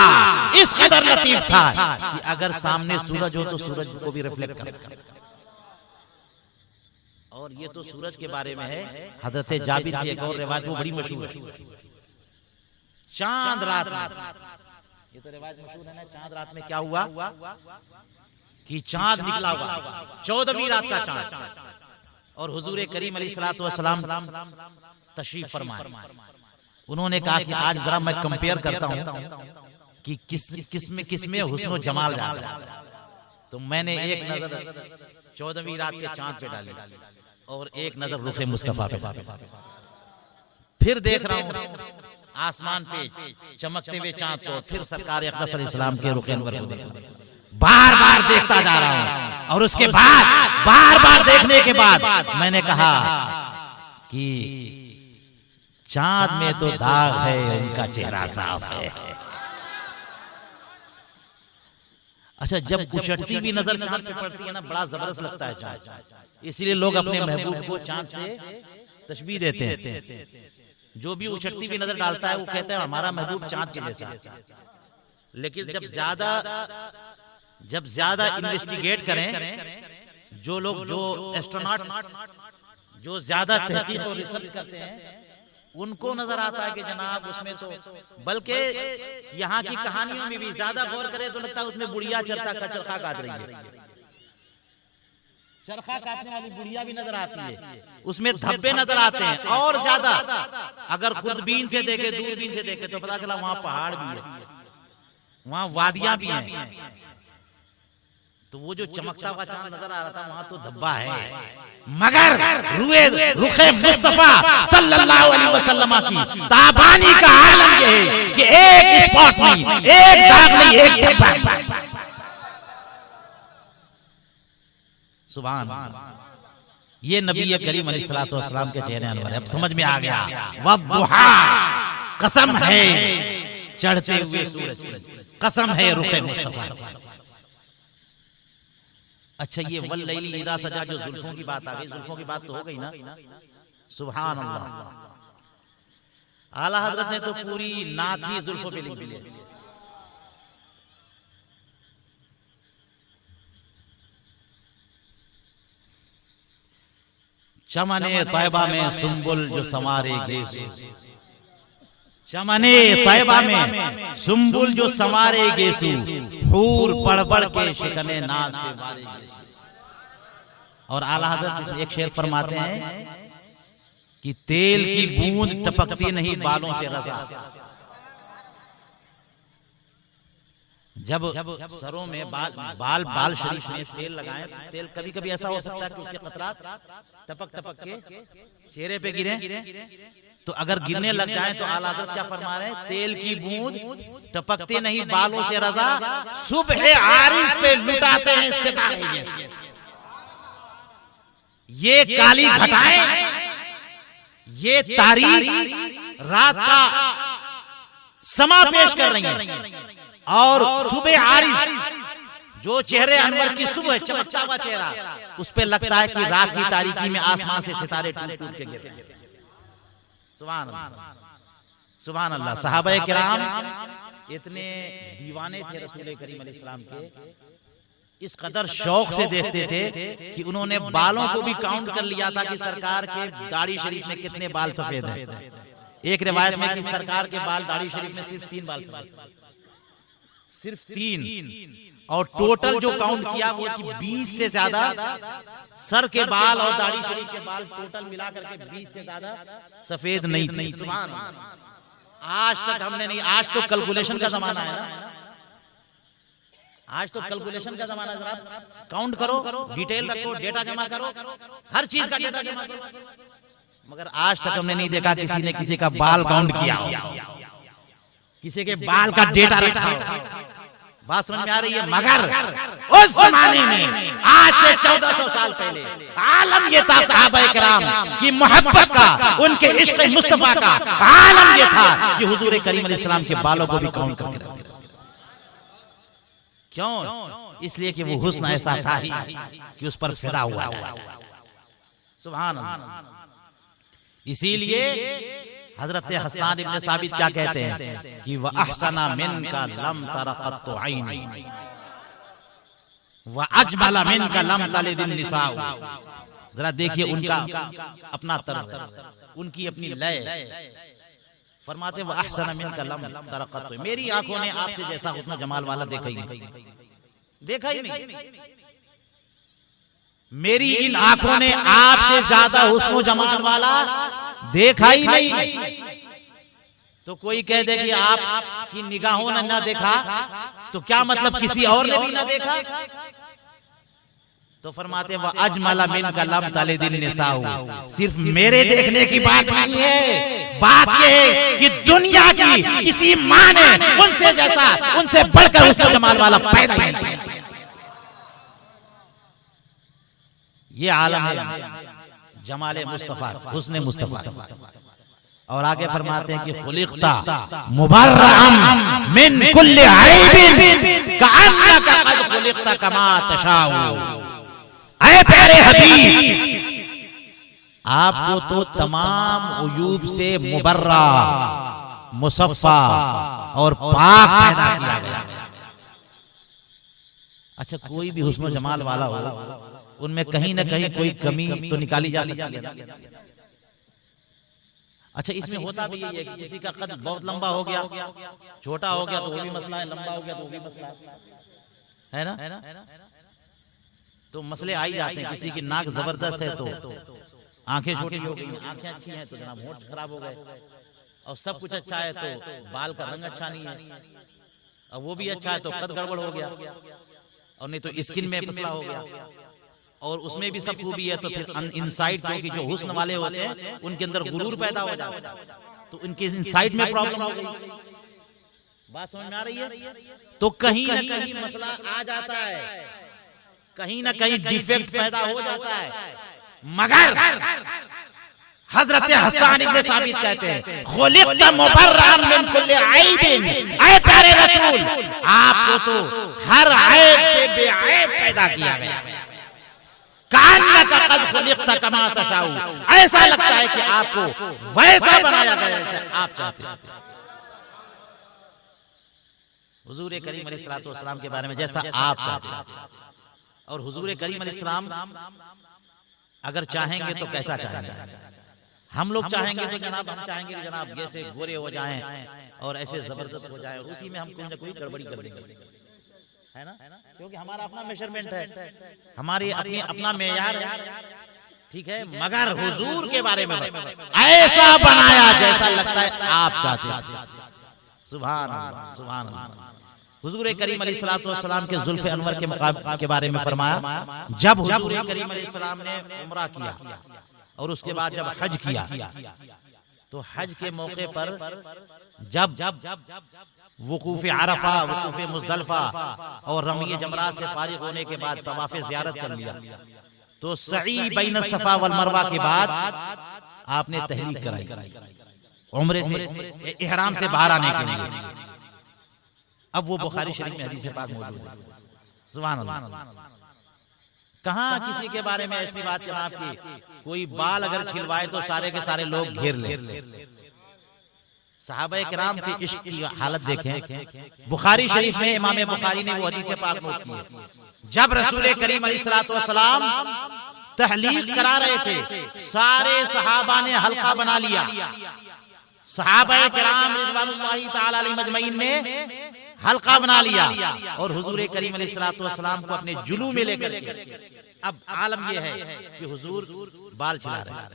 इस कदर लतीफ था कि अगर सामने सूरज हो तो सूरज को भी रिफ्लेक्ट करे। और ये तो सूरज के बारे में है। हजरत जाबिर की एक और रिवायत वो बड़ी मशहूर है, चांद रात में, ये तो रिवायत मशहूर है ना, चांद रात में क्या हुआ कि चांद निकला हुआ 14वीं रात का चांद, और हुजूर करीम अलैहिस्सलातु वस्सलाम तशरीफ फरमाए। उन्होंने कहा कि आज जरा मैं कंपेयर करता हूं कि किस में हुस्न और जमाल ज्यादा है। तो मैंने एक नजर 14वीं रात के चांद पे डाली और एक नजर रुखे मुस्तफा पे, फिर देख रहा हूं आसमान पे चमकते हुए चांद को, फिर सरकार अक़दस अलैहिस्सलाम के रुखे अनवर को देखा, बार बार देखता जा रहा हूं। और उसके बाद बार बार देखने के बाद मैंने कहा कि चांद में तो दाग है, उनका चेहरा साफ है। अच्छा, जब उछटती हुई नजर चांद पे पड़ती है ना, बड़ा जबरदस्त लगता है चांद। इसीलिए लोग अपने महबूब को चांद से तशबीह देते हैं। जो भी उछटती हुई नजर डालता है वो कहते हैं हमारा महबूब चांद के जैसा। लेकिन जब ज्यादा इन्वेस्टिगेट करें, जो लोग, जो एस्ट्रोनॉट्स जो ज्यादा तहकीक और रिसर्च करते हैं, उनको नजर आता है कि जनाब उसमें तो, बल्कि यहाँ की कहानियों में भी ज्यादा गौर करें तो लगता है उसमें बुढ़िया चरखा काट रही है, चरखा काटने वाली बुढ़िया भी नजर आती है, उसमें धब्बे नजर आते हैं। और ज्यादा अगर खुदबीन से देखे, दूरबीन से देखे तो पता चला वहां पहाड़ भी है, वहां वादियां भी हैं। तो वो जो चमकता हुआ चांद नजर आ रहा था वहां तो धब्बा है, मगर रुखे मुस्तफा सल्लल्लाहु अलैहि वसल्लम की ताबानी का आलम ये है कि एक स्पॉट नहीं, एक दाग नहीं, एक धब्बा। सुभान अल्लाह। ये नबी करीम अलैहिस्सलातु वस्सलाम के चेहरे अनवर है। अब समझ में आ गया, वद्दुहा, कसम है चढ़ते हुए सूरज की, कसम है रुखे मुस्तफा। अच्छा, ये वल्लैली इज़ा सजा, जो जुल्फों की बात आ गई, जुल्फों की बात तो हो गई ना। सुभान अल्लाह। आला हजरत ने तो पूरी नात ही जुल्फों पे लिख दी। चमने तैबा में सुम्बुल जो संवारे गेसू, चमने तैबा में सुम्बुल जो संवारे गेसू, हूर पढ़ पढ़ के शिकने नाज पे मारे गेसू। और आला हज़रत एक शेर फरमाते हैं कि तेल की बूंद टपकती नहीं बालों से रसा, जब सरों में बाल शरीफ में तेल लगाएं, तेल कभी कभी ऐसा हो सकता है कि उसके कतरात टपक टपक के चेहरे पे गिरे, तो अगर गिरने लग जाए तो आला हज़रत क्या फरमा रहे हैं, तेल की बूंद टपकते नहीं बालों से रजा, सुबह आरिस पे लुटाते हैं सितारे। ये काली घटाएं, ये तारीख रात का समा पेश कर रही है, और सुबह आरिस जो चेहरे अनवर की सुबह चमकता हुआ चेहरा, उस पे लगता है कि रात की तारीकी में आसमान से सितारे टूट टूट के गिर रहे हैं। सुभान अल्लाह, सुभान अल्लाह। सहाबाए किराम इतने दीवाने थे रसूल करीम अलैहिस्सलाम के, इस कदर शौक से देखते थे कि उन्होंने बालों को भी काउंट कर लिया था कि सरकार के दाढ़ी शरीफ में कितने बाल सफेद हैं। एक रिवायत में कि सरकार के बाल दाढ़ी शरीफ में सिर्फ 3 बाल सफेद, सिर्फ 3, और टोटल जो काउंट किया वो कि 20 से ज्यादा सर के बाल और दाढ़ी शरीफ के बाल टोटल मिला करके 20 से ज्यादा सफेद नहीं थे। सुभान अल्लाह। आज तक हमने नहीं, आज तो कैलकुलेशन का जमाना है ना, आज तो कैलकुलेशन का जमाना है। जरा काउंट करो, डिटेल रखो, डेटा जमा करो, हर चीज का डेटा जमा करो, मगर आज तक हमने नहीं देखा किसी ने किसी का बाल काउंट किया हो, किसी के बाल का डेटा रखा हो। बात समझ में आ रही है? मगर उस जमाने में आज से 1400 साल पहले आलम ये था सहाबाए किराम की मोहब्बत का, उनके इश्क मुस्तफा का आलम ये था कि हुजूर करीम अलैहिस्सलाम के बालों को भी काउंट करके रखते थे। क्यों? इसलिए कि वो हुस्न ऐसा था ही कि उस पर फिदा हुआ था। सुभान अल्लाह। इसीलिए हजरत हसन इब्न साबित क्या कहते हैं कि वह अहसना मिनका लम तरक़त ऐनी व अजमल मिनका लम तलिदिन निसाउ। जरा देखिए उनका अपना तर्ज, उनकी अपनी लय। फरमाते वह अहसना मिनका लम तरक़त, मेरी आंखों ने आपसे जैसा हुस्न जमाल वाला देखा ही नहीं, देखा ही नहीं। मेरी इन आंखों ने आपसे ज्यादा हुस्न जमाल वाला देखा ही नहीं। तो कोई कह दे कि आपकी निगाहों ने ना देखा, तो क्या मतलब किसी और ने भी ना देखा? तो फरमाते वह अजमला मिनका लब तलिदिन निसाउ, सिर्फ मेरे देखने की बात नहीं है, बात यह है कि दुनिया की किसी मां ने उनसे जैसा, उनसे बढ़कर उसको जमाल वाला पैदा ही नहीं किया। ये आलम है जमाले मुस्तफा, हुस्ने मुस्तफा। और आगे फरमाते हैं कि खुलिक़ता मुबर्रअम मिन कुल्ली ऐबिन कअन्नका क़द खुलिक़ता कमा तशाउ। ऐ प्यारे हबीब, आपको तो तमाम उयूब से मुबर्रा, मुसफ़ा और पाक पैदा किया गया। अच्छा, कोई भी हुस्न जमाल वाला हो, उनमें कहीं ना कहीं कोई कमी तो निकाली जा सकती है। अच्छा, इसमें होता भी यही है कि किसी का कद बहुत लंबा हो गया, छोटा हो गया तो वो भी मसला है, लंबा हो गया तो वो भी मसला है ना। तो मसले आ ही जाते हैं। किसी की नाक जबरदस्त है तो आंखें छोटी हो गई, आंखें अच्छी हैं तो जनाब होंठ खराब हो गए, और सब कुछ अच्छा है तो बाल का रंग अच्छा नहीं है, और वो भी अच्छा है तो कद गड़बड़ हो गया, और नहीं तो स्किन में मसला हो गया, और उसमें भी सब खूबी है तो फिर इनसाइड, क्योंकि जो हुस्न वाले होते हैं उनके अंदर गुरूर पैदा हो जाता है, तो उनके इनसाइड में प्रॉब्लम हो गई। बात समझ में आ रही है? तो कहीं ना कहीं मसला आ जाता है, कहीं ना कहीं डिफेक्ट पैदा हो जाता है। मगर हजरत हसन इब्न साबित कहते हैं खुलिक़ता मुबर्रअन मिन कुल्ली ऐबिन, ऐ प्यारे रसूल, आपको तो हर ऐब से बेऐब पैदा किया गया। कान्नका क़द खुलिक़ता कमा तशाउ, ऐसा लगता है कि आपको वैसा बनाया गया जैसे आप चाहते हैं। हुजूर करीम अलैहिस्सलातु वस्सलाम के बारे में जैसा आप चाहते हैं, और हुजूर करीम अलैहिस्सलाम अगर चाहेंगे तो कैसा चाहेंगे? हम लोग चाहेंगे तो जनाब हम चाहेंगे कि जनाब जैसे गोरे हो जाएं और ऐसे जबरदस्त हो जाएं, और उसी में हम कोई ना कोई गड़बड़ी कर देंगे, है ना, क्योंकि हमारा अपना मेजरमेंट है, हमारी अपनी अपना मेयार है, ठीक है। मगर हुजूर के बारे में ऐसा बनाया जैसा लगता है आप चाहते हैं। सुभान अल्लाह, सुभान अल्लाह। हुजूर करीम अलैहिस्सलाम के जुल्फ़े अनवर के बारे में फरमाया, जब हुजूर करीम अलैहिस्सलाम ने उम्रा किया और उसके बाद जब हज किया, तो हज के मौके पर जब वुकूफ़े अरफा, वुकूफ़े मुज़दलिफ़ा और रमी जमरात से फारिग होने के बाद तवाफ़े ज़ियारत कर लिया, तो सई बैन सफ़ा वल मरवा के बाद आपने तहलील कराई उम्रे से, इहराम से बाहर आने के लिए। अब वो बुखारी शरीफ में हदीस पाक मौजूद है। सुभान अल्लाह। कहाँ किसी के बारे में ऐसी बात जनाब की कोई बाल अगर छिलवाए तो सारे के सारे लोग घेर ले। सहाबा किराम की इश्क की हालत देखें। बुखारी शरीफ में इमाम बुखारी ने वो हदीस पाक नोट की है, जब रसूल करीम अलैहिस्सलाम तहलील करा रहे थे, सारे सहाबा ने हल्का बना लिया। सहाबा किराम रिज़वानुल्लाहि तआला अलैहिम अजमईन ने हल्का बना लिया और हुजूर करीम अलैहिस्सलाम को अपने जुलू में लेकर के, अब आलम यह है कि हुजूर बाल छिला रहे हैं।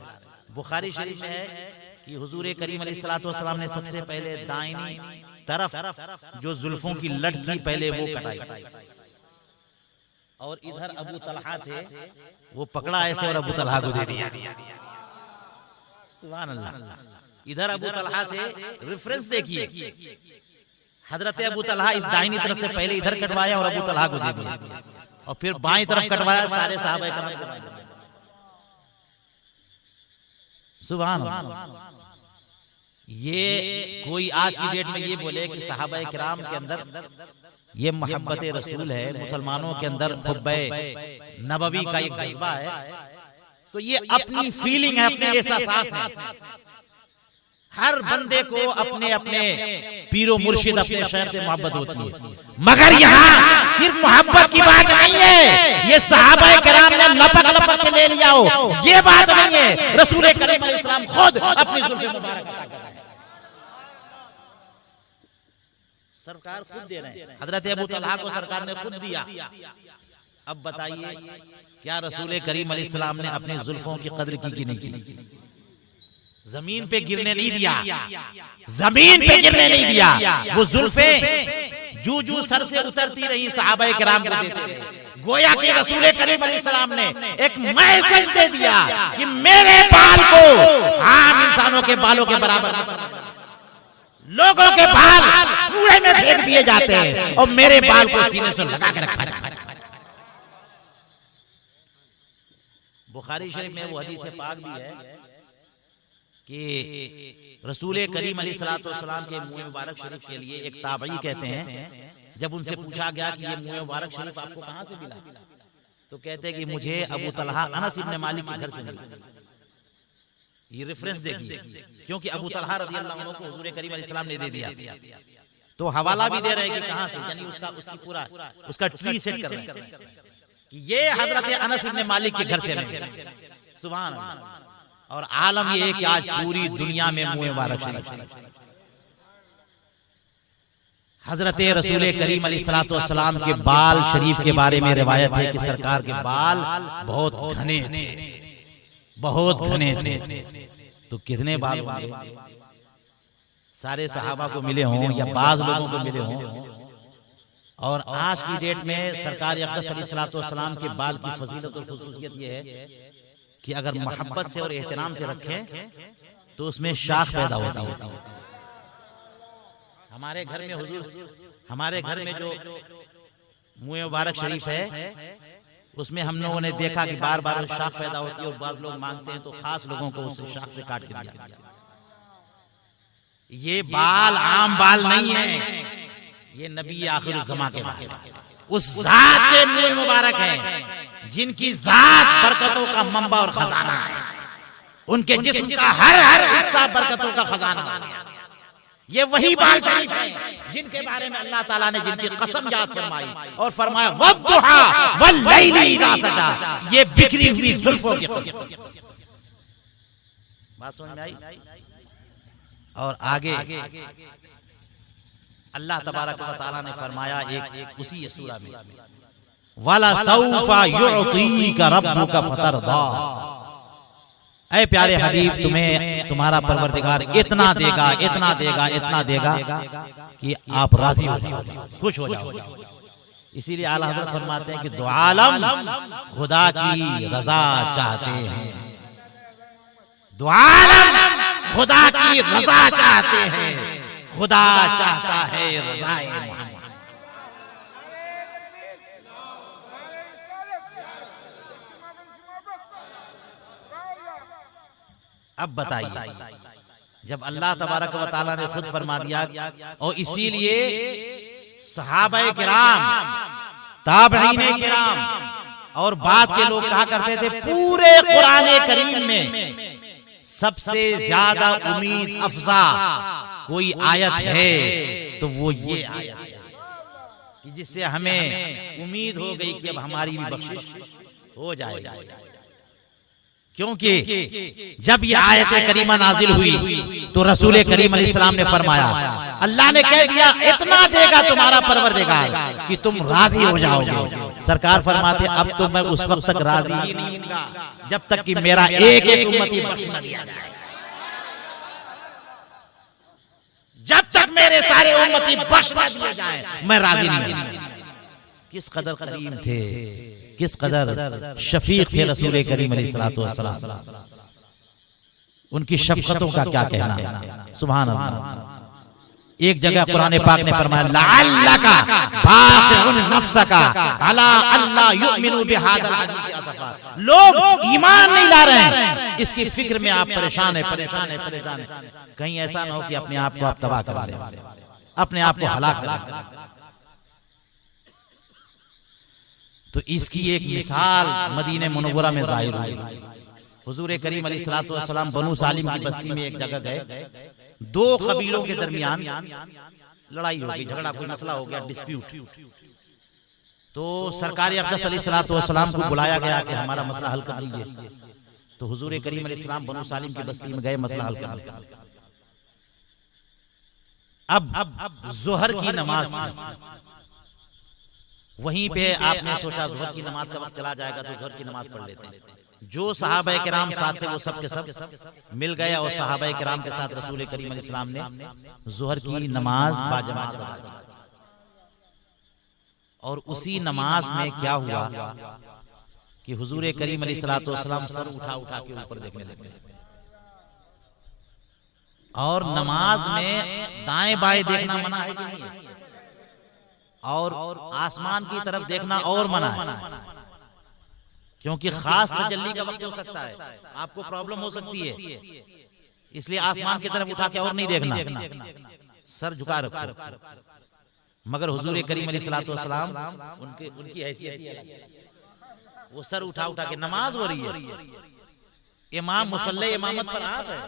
बुखारी शरीफ में है कि हुजूर करीम अलैहिस्सलाम ने सबसे पहले दाहिनी तरफ जो जुल्फों की लट थी पहले वो कटाई, और इधर अबू तलहा थे, वो पकड़ा ऐसे और अबू तलहा को दे दिया। सुभान अल्लाह। इधर अबू तलहा थे, रेफरेंस देखिए, हजरत अबू तलहा इस दाहिनी तरफ से पहले इधर कटवाया और अबू तलहा को दे दिया, और फिर बाईं तरफ कटवाया सारे सहाबा किराम को। सुभान अल्लाह। ये कोई आज की डेट में ये बोले कि सहाबा किराम के अंदर ये मोहब्बत रसूल है, मुसलमानों के अंदर हुब्बे नबवी का एक जज्बा है, तो ये अपनी फीलिंग है, अपने एहसास है। हर बंदे को अपने अपने पीरो मुर्शिद, अपने शहर से मोहब्बत होती है, मगर यहाँ सिर्फ मोहब्बत की बात नहीं है, ये सहाबा किराम ने लपक लपक के ले लिया हो, ये बात नहीं है। रसूल करीम अलैहिस्सलाम खुद अपनी जुल्फ़े मुबारक अता कर रहे हैं, सरकार खुद दे रहे हैं। हजरत अबू तलहा को सरकार ने खुद दिया। अब बताइए क्या रसूल करीम अलैहिस्सलाम ने अपनी जुल्फों की कदर की कि नहीं की? जमीन पे गिरने नहीं दिया, जमीन पे गिरने नहीं दिया। वो जुल्फे जू जू सर से उतरती रही, सहाबा किराम को देते रहे। गोया कि रसूल करीम अलैहिस्सलाम ने एक मैसेज दे दिया कि मेरे बाल को आम इंसानों के बालों के बराबर, लोगों के बाल कूड़े में फेंक दिए जाते हैं और मेरे बाल को सीने से लगा के रखा जाता है। बुखारी शरीफ में वो हदीस पाक भी है कि रसूल करीम अलैहिस्सलाम के मुंह मुबारक शरीफ के लिए एक ताबई कहते हैं, जब उनसे पूछा गया कि ये मुंह मुबारक शरीफ आपको कहां से मिला, तो कहते हैं कि मुझे अबू तलहा अनस इब्न मालिक के घर से मिला। ये रेफरेंस देखिए, क्योंकि अबू तलहा रज़ियल्लाहु अन्हु को हुजूर करीम अलैहिस्सलाम ने दे दिया, तो हवाला भी दे रहे हैं कि कहां से, यानी उसकी पूरा उसका ट्री सेट कर रहे हैं कि ये हजरत अनस इब्न मालिक के घर से मिला। सुभान अल्लाह। और आलम ये है कि आज पूरी दुनिया में मुंह मुबारक शरीफ, हजरत रसूल करीम अलैहिस्सलाम के बाल शरीफ के बारे में रिवायत है कि सरकार के बाल बहुत घने थे, बहुत घने थे। तो कितने बाल होंगे? सारे सहाबा को मिले हों या बाज लोगों को मिले हों। और आज की डेट में सरकार अक़दस अलैहिस्सलाम के बाल की फजीलत और खुसूसियत ये है कि अगर मोहब्बत से और एहतराम से रखें तो उसमें शाख पैदा होती है। हमारे घर में हुजूर, हमारे घर में जो मुंह मुबारक शरीफ है उसमें हम लोगों ने देखा कि बार बार शाख पैदा होती है और बाद लोग मांगते हैं तो खास लोगों को उस शाख से काट के दिया। ये बाल आम बाल नहीं है, ये नबी आखिर ज़मां के बाल है, उस जात के मुंह मुबारक हैं जिनकी जात बरकतों का मंबा और खजाना है, उनके जिस्म का हर हर हिस्सा बरकतों का खजाना है। ये वही बाल शरीफ हैं जिनके बारे में अल्लाह ताला ने जिनकी कसम याद फरमाई और फरमाया वद्दुहा वल्लैलि इज़ा सजा, ये बिखरी हुई जुल्फों की कसम। बात समझ में आई? और आगे अल्लाह तबारक व तआला ने फरमाया एक उसी सूरा में, वला सौफा युअतीका रब्बुका फतरदा, ऐ प्यारे हबीब तुम्हें तुम्हारा परवरदिगार इतना देगा, इतना देगा, इतना देगा कि आप राजी हो जाओगे, खुश हो जाओगे। इसीलिए आला हज़रत फरमाते हैं कि दो आलम खुदा की रजा चाहते हैं, दो आलम खुदा की रजा चाहते हैं, खुदा चाहता है रज़ाए मोहम्मद। अब बताइए, जब अल्लाह तबारक व तआला ने खुद फरमा दिया, और इसीलिए सहाबाए किराम, ताबईने किराम और बाद के लोग कहा करते थे पूरे कुरान करीम में सबसे ज्यादा उम्मीद अफजा कोई आयत है तो वो ये आयत है कि जिससे हमें उम्मीद हो गई कि अब हमारी भी बख्शिश हो जाएगी। क्योंकि जब ये आयत करीमा नाजिल हुई तो रसूल करीम अलैहिस्सलाम ने फरमाया, अल्लाह ने कह दिया इतना देगा तुम्हारा परवरदिगार कि तुम राजी हो जाओगे। सरकार फरमाते अब तो मैं उस वक्त तक राजी ही नहीं हूं जब तक कि मेरा एक एक उम्मती बख्श न दिया जाए, जब तक मेरे सारे उम्मती बख्श न दिए जाए मैं राजी नहीं हूं। किस कदर करीम थे, किस कदर शफीक थे रसूल करीम अलैहिस्सलातु वस्सलाम। उनकी शफकतों का क्या कहना, सुभान अल्लाह। एक जगह कुरान पाक ने फरमाया लअल्लका बाखिउन नफ्सका अला अल्ला युमिनु बिहादल हदीस असफा। लोग ईमान नहीं ला रहे हैं, इसकी फिक्र में आप परेशान है, परेशान है, परेशान है। कहीं ऐसा ना हो कि अपने आप को आप तबाह करा लें, अपने आप को हलाक करा लें। तो इसकी एक मिसाल मदीने मुनव्वरा में जाहिर हुई। हुजूर करीम अलैहिस्सलातु वस्सलाम बनु सालिम की बस्ती में एक जगह गए, दो कबीलों के दरमियान लड़ाई हो गई, झगड़ा, कोई मसला हो गया, डिस्प्यूट। तो सरकार अक़दस अलैहिस्सलातु वस्सलाम को बुलाया गया कि हमारा मसला हल कर दीजिए। तो हुजूर करीम अलैहिस्सलाम बनु सालिम की बस्ती में गए मसला हल करने। अब ज़ोहर की नमाज थी, वहीं पे आपने सोचा ज़ोहर की नमाज का वक्त चला जाएगा तो ज़ोहर की नमाज पढ़ लेते हैं। जो सहाबाए किराम साथ थे वो सब के सब मिल गए और सहाबाए किराम के साथ रसूल करीम अलैहिस्सलाम ने ज़ोहर की नमाज बाजमात अदा की। और उसी नमाज में क्या हुआ कि हुजूर करीम अलैहिस्सलातु वस्सलाम सर उठा उठा के ऊपर देखने लगे। और नमाज में दाएं बाएं देखना मना है कि नहीं है? और आसमान की तरफ देखना और मना है, क्योंकि खास तजल्ली का वक्त हो सकता है, आपको प्रॉब्लम हो सकती है। इसलिए आसमान की तरफ उठा के और नहीं देखना, सर झुका रखो। मगर हुजूर करीम अलैहिस्सलातु वस्सलाम उनकी हैसियत, वो सर उठा उठा के नमाज हो रही है, इमाम मुसल्ले इमामत पर आप है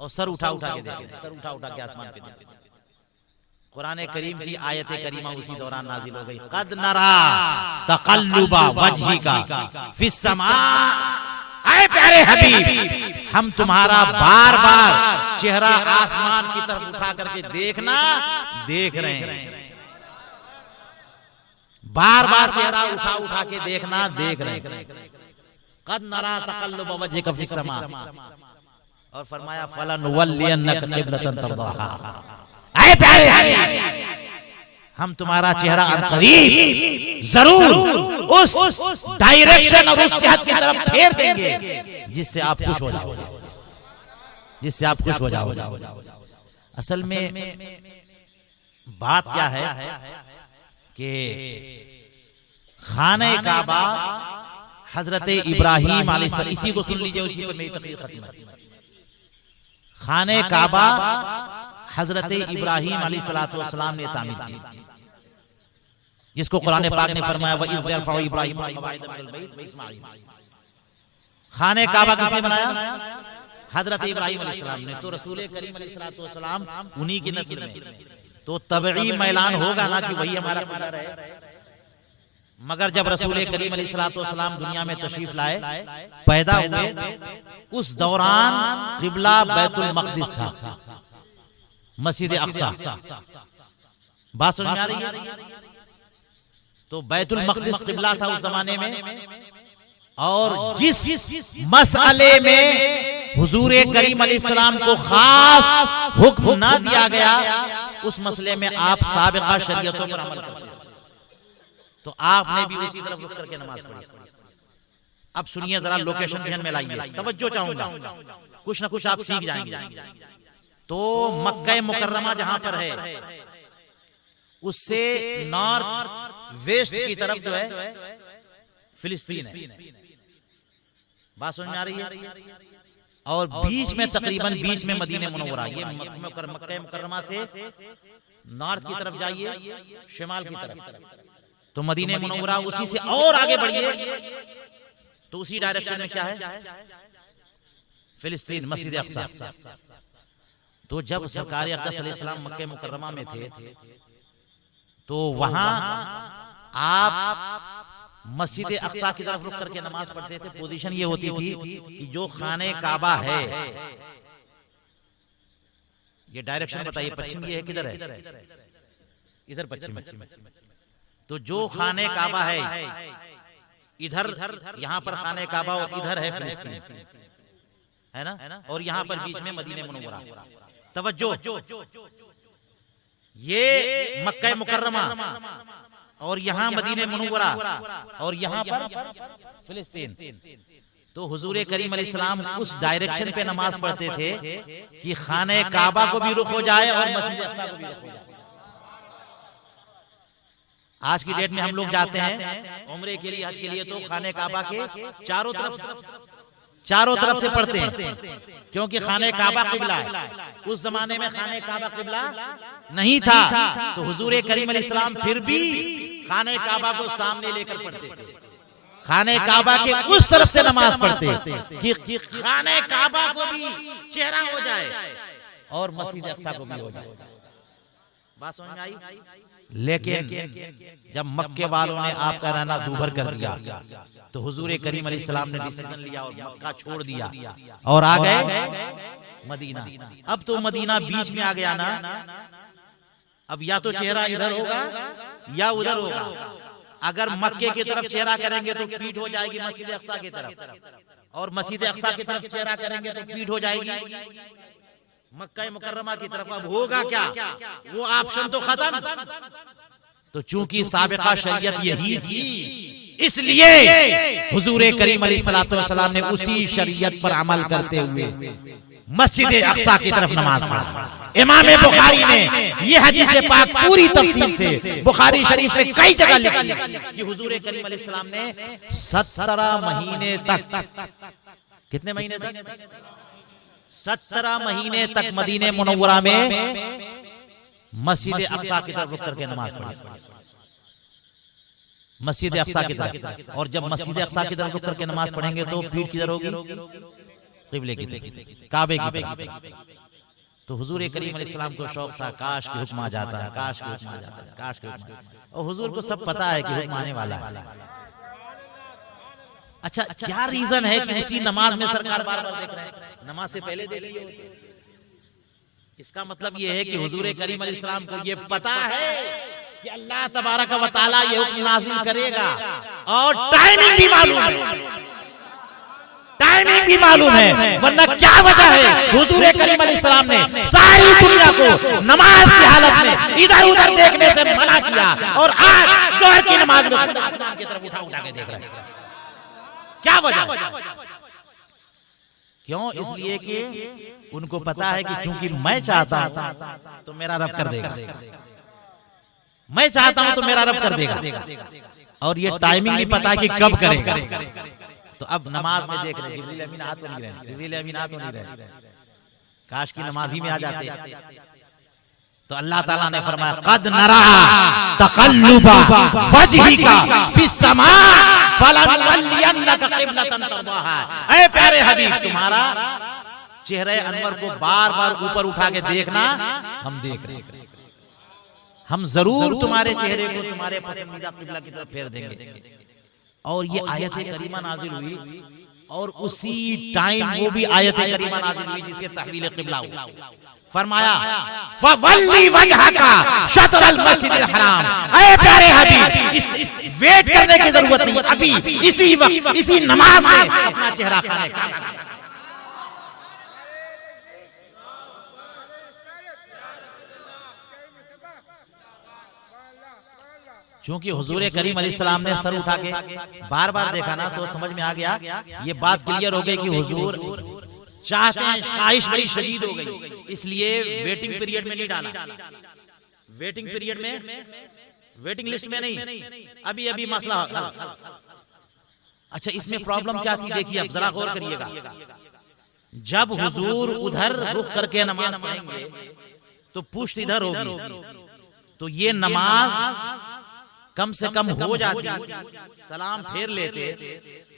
और सर उठा उठा के देखे, सर उठा उठा के आसमान पे देखे। कुरान करीम की आयत करीमा उसी दौरान नाजिल हो गई, कद नरा तक़ल्लुबा वजहिका फिस समा। ऐ प्यारे हबीब, हम तुम्हारा बार बार चेहरा आसमान की तरफ उठा करके देखना देख रहे हैं, बार बार चेहरा उठा उठा के देखना देख रहे हैं। कद नरा तक़ल्लुबा वजहिका फिस समा। और फरमाया फलनुवल्लियन्नका क़िबलतन तर्दाहा। ऐ प्यारे हबीब, हम तुम्हारा चेहरा अनकरीब जरूर उस डायरेक्शन और उस जिहत की तरफ फेर देंगे जिससे आप खुश हो जाओगे, जिससे आप खुश हो जाओगे। असल में बात क्या है कि खाने काबा हजरत इब्राहिम अलैहिस्सलाम, इसी को सुन लीजिए, उसी पर मेरी तकरीर खत्म है। खाने काबा हजरत इब्राहिम अलैहिस्सलातु वस्सलाम ने तामीर की, जिसको कुरान पाक ने फरमाया व इज़ यरफ़उ इब्राहिम क़वाइद मिनल बैत व इस्माईल। खाने काबा किसने बनाया? हजरत इब्राहिम अलैहिस्सलाम ने। तो रसूल करीम अलैहिस्सलातु वस्सलाम उन्हीं की नस्ल में, तो तबई मैलान होगा ना कि वही हमारा पुत्र है। मगर जब रसूल करीम अलैहिस्सलातु वस्सलाम दुनिया में तशरीफ लाए, पैदा हुए, उस दौरान क़िबला बैतुल मक़दिस था, मस्जिद अक्सा। बात समझ में आ रही है? तो बैतुल मक़दिस क़िबला था उस जमाने में, और जिस मसले में हुजूर करीम अलैहिस्सलाम को खास हुक्म ना दिया गया, उस मसले में आप साबिका शरीयतों पर अमल करते हैं, तो आपने भी उसी तरफ रुक करके नमाज पढ़ी। अब सुनिए जरा, लोकेशन ध्यान में लाइए, तवज्जो चाहूंगा, कुछ ना कुछ आप सीख जाएंगे। तो मक्का मुकर्रमा जहां पर है, उससे नॉर्थ वेस्ट की तरफ जो है फिलिस्तीन है। बात समझ में आ रही है? और बीच में तकरीबन बीच में मदीने मुनव्वरा। ये मक्का मुकर्रमा से नॉर्थ की तरफ जाइए, शिमाल की तरफ, तो मदीने मुनव्वरा, उसी से और आगे बढ़िए तो उसी डायरेक्शन में क्या है? फिलिस्तीन, मस्जिद अक्सा। तो जब सरकार अक़दस अलैहिस्सलाम मक्का मुकर्रमा में थे, तो वहां आप मस्जिद अक्सा की तरफ रुक करके नमाज पढ़ते थे। पोजीशन ये होती थी कि जो खाने काबा है, ये डायरेक्शन बताइए, पश्चिम ये है, किधर है? इधर पश्चिम है। तो जो खाने काबा है इधर, यहां पर खाने काबा और इधर है फिलिस्तीन, है ना? और यहां पर बीच में मदीने मुनव्वरा। तवज्जो, ये मक्का मुकर्रमा और यहाँ मदीने मुनव्वरा और यहाँ पर फिलिस्तीन। तो हुजूर करीम अलैहिस्सलाम उस डायरेक्शन पे नमाज पढ़ते थे कि खाने काबा को भी रुख हो जाए और मस्जिद अक्सा को भी रुख हो जाए। आज की डेट में हम लोग जाते हैं उम्रे के लिए, हज के लिए, तो खाने काबा के चारों तरफ से पढ़ते हैं, क्योंकि खाने काबा किबला है। उस जमाने में खाने काबा किबला नहीं था, तो हुजूर करीम अलैहिस्सलाम फिर भी खाने काबा को सामने लेकर पढ़ते थे। खाने काबा के उस तरफ से नमाज पढ़ते कि खाने काबा को भी चेहरा हो जाए और मस्जिद अक्सा को भी हो जाए। बात समझ में आई? लेकिन जब मक्के वालों ने आपका रहना दूभर कर दिया, तो हुजूर करीम अलैहिस्सलाम ने डिसीजन लिया और मक्का छोड़ दिया और आ गए मदीना। अब तो मदीना बीच में आ गया ना, अब या तो चेहरा इधर होगा या उधर होगा। अगर मक्के की तरफ चेहरा करेंगे तो पीठ हो जाएगी मस्जिद अक्सा की तरफ, और मस्जिद अक्सा की तरफ चेहरा करेंगे तो पीठ हो जाएगी मक्का मुकर्रमा की तरफ। अब होगा क्या? वो ऑप्शन तो खत्म। तो चूंकि साबिका शरीयत यही थी, इसलिए हुजूर करीम अलैहिस्सलाम ने उसी शरीयत पर अमल करते हुए मस्जिद अक्सा की तरफ नमाज पढ़ा। इमाम बुखारी ने ये हदीस पाक पूरी तफसील से बुखारी शरीफ में कई जगह लिखी कि हुजूर करीम अलैहिस्सलाम ने 17 महीने तक, कितने महीने तक? 17 महीने तक मदीने मुनव्वरा में मस्जिद अक्सा की तरफ रुक करके नमाज पढ़ी। मस्जिद अक्सा की तरफ। और जब मस्जिद अक्सा की तरफ रुक करके नमाज पढ़ेंगे तो पीठ किधर होगी? क़िबले की तरफ, काबे की तरफ। तो हुजूर करीम अलैहिस्सलाम को शौक था, काश के हुक्म आ जाता है, काश के हुक्म आ जाता है, काश के हुक्म। और हुजूर को सब पता है कि हुक्म आने वाला है। अच्छा, क्या रीजन है कि उसी नमाज में सरकार बार बार देख रहे हैं? नमाज से पहले देख लिए। इसका मतलब ये है कि हुजूर करीम अलैहिस्सलाम को ये पता है कि अल्लाह तबारक व तआला ये हुक्म नाज़िल करेगा, और टाइमिंग भी मालूम है, टाइमिंग भी मालूम है। वरना क्या वजह है हुजूर करीम अलैहिस्सलाम ने सारी दुनिया को नमाज की हालत में इधर उधर देखने से मना किया, और आज जोहर की नमाज में आसमान की तरफ उठा के देख रहे हैं? क्या वजह? क्यों? इसलिए कि उनको पता है कि चूंकि मैं चाहता हूं तो मेरा रब कर देगा, मैं चाहता हूं तो मेरा रब कर देगा, और ये टाइमिंग भी पता है कि कब करेगा। तो अब नमाज में देख रहे जिब्रील अमीन आ तो नहीं रहे, जिब्रील अमीन आ तो नहीं रहे, काश की नमाज ही में आ जाते। तो अल्लाह ताला ने फरमाया, कद नरा तक़ल्लुबा वजहिका फिस समा फलनुवल्लियन्नका क़िबलतन तर्दाहा। ऐ प्यारे हबीब, तुम्हारा चेहरे अनवर को बार बार ऊपर उठा के देखना हम देख रहे हैं। हम जरूर तुम्हारे चेहरे को तुम्हारे पसंदीदा क़िबला की तरफ फेर देंगे। और ये आयत करीमा नाजिल हुई, और उसी टाइम वो भी आयत करीमा नाजिल हुई जिससे तहवील क़िबला हुआ। फरमाया, फवल्ली वजहका शतरल मस्जिदिल हराम। ऐ प्यारे हबीब, वेट करने की जरूरत जरूरत नहीं, अभी इसी वक्त इसी नमाज में अपना चेहरा खाने का। क्योंकि हुजूर करीम अलैहिस्सलाम ने सर उठा के बार बार देखा ना, तो समझ में आ गया, ये बात क्लियर हो गई कि हुजूर चाहते हैं, ख्वाहिश बड़ी शदीद हो गई, इसलिए वेटिंग पीरियड में नहीं डाला। वेटिंग पीरियड में, वेटिंग लिस्ट में नहीं, अभी अभी मसला। अच्छा, इसमें प्रॉब्लम क्या थी देखिए, अब जरा गौर करिएगा। जब हुजूर उधर रुक करके नमाज पढ़ेंगे तो पुष्ट इधर होगी, तो ये नमाज कम से कम हो जाती, सलाम फेर लेते,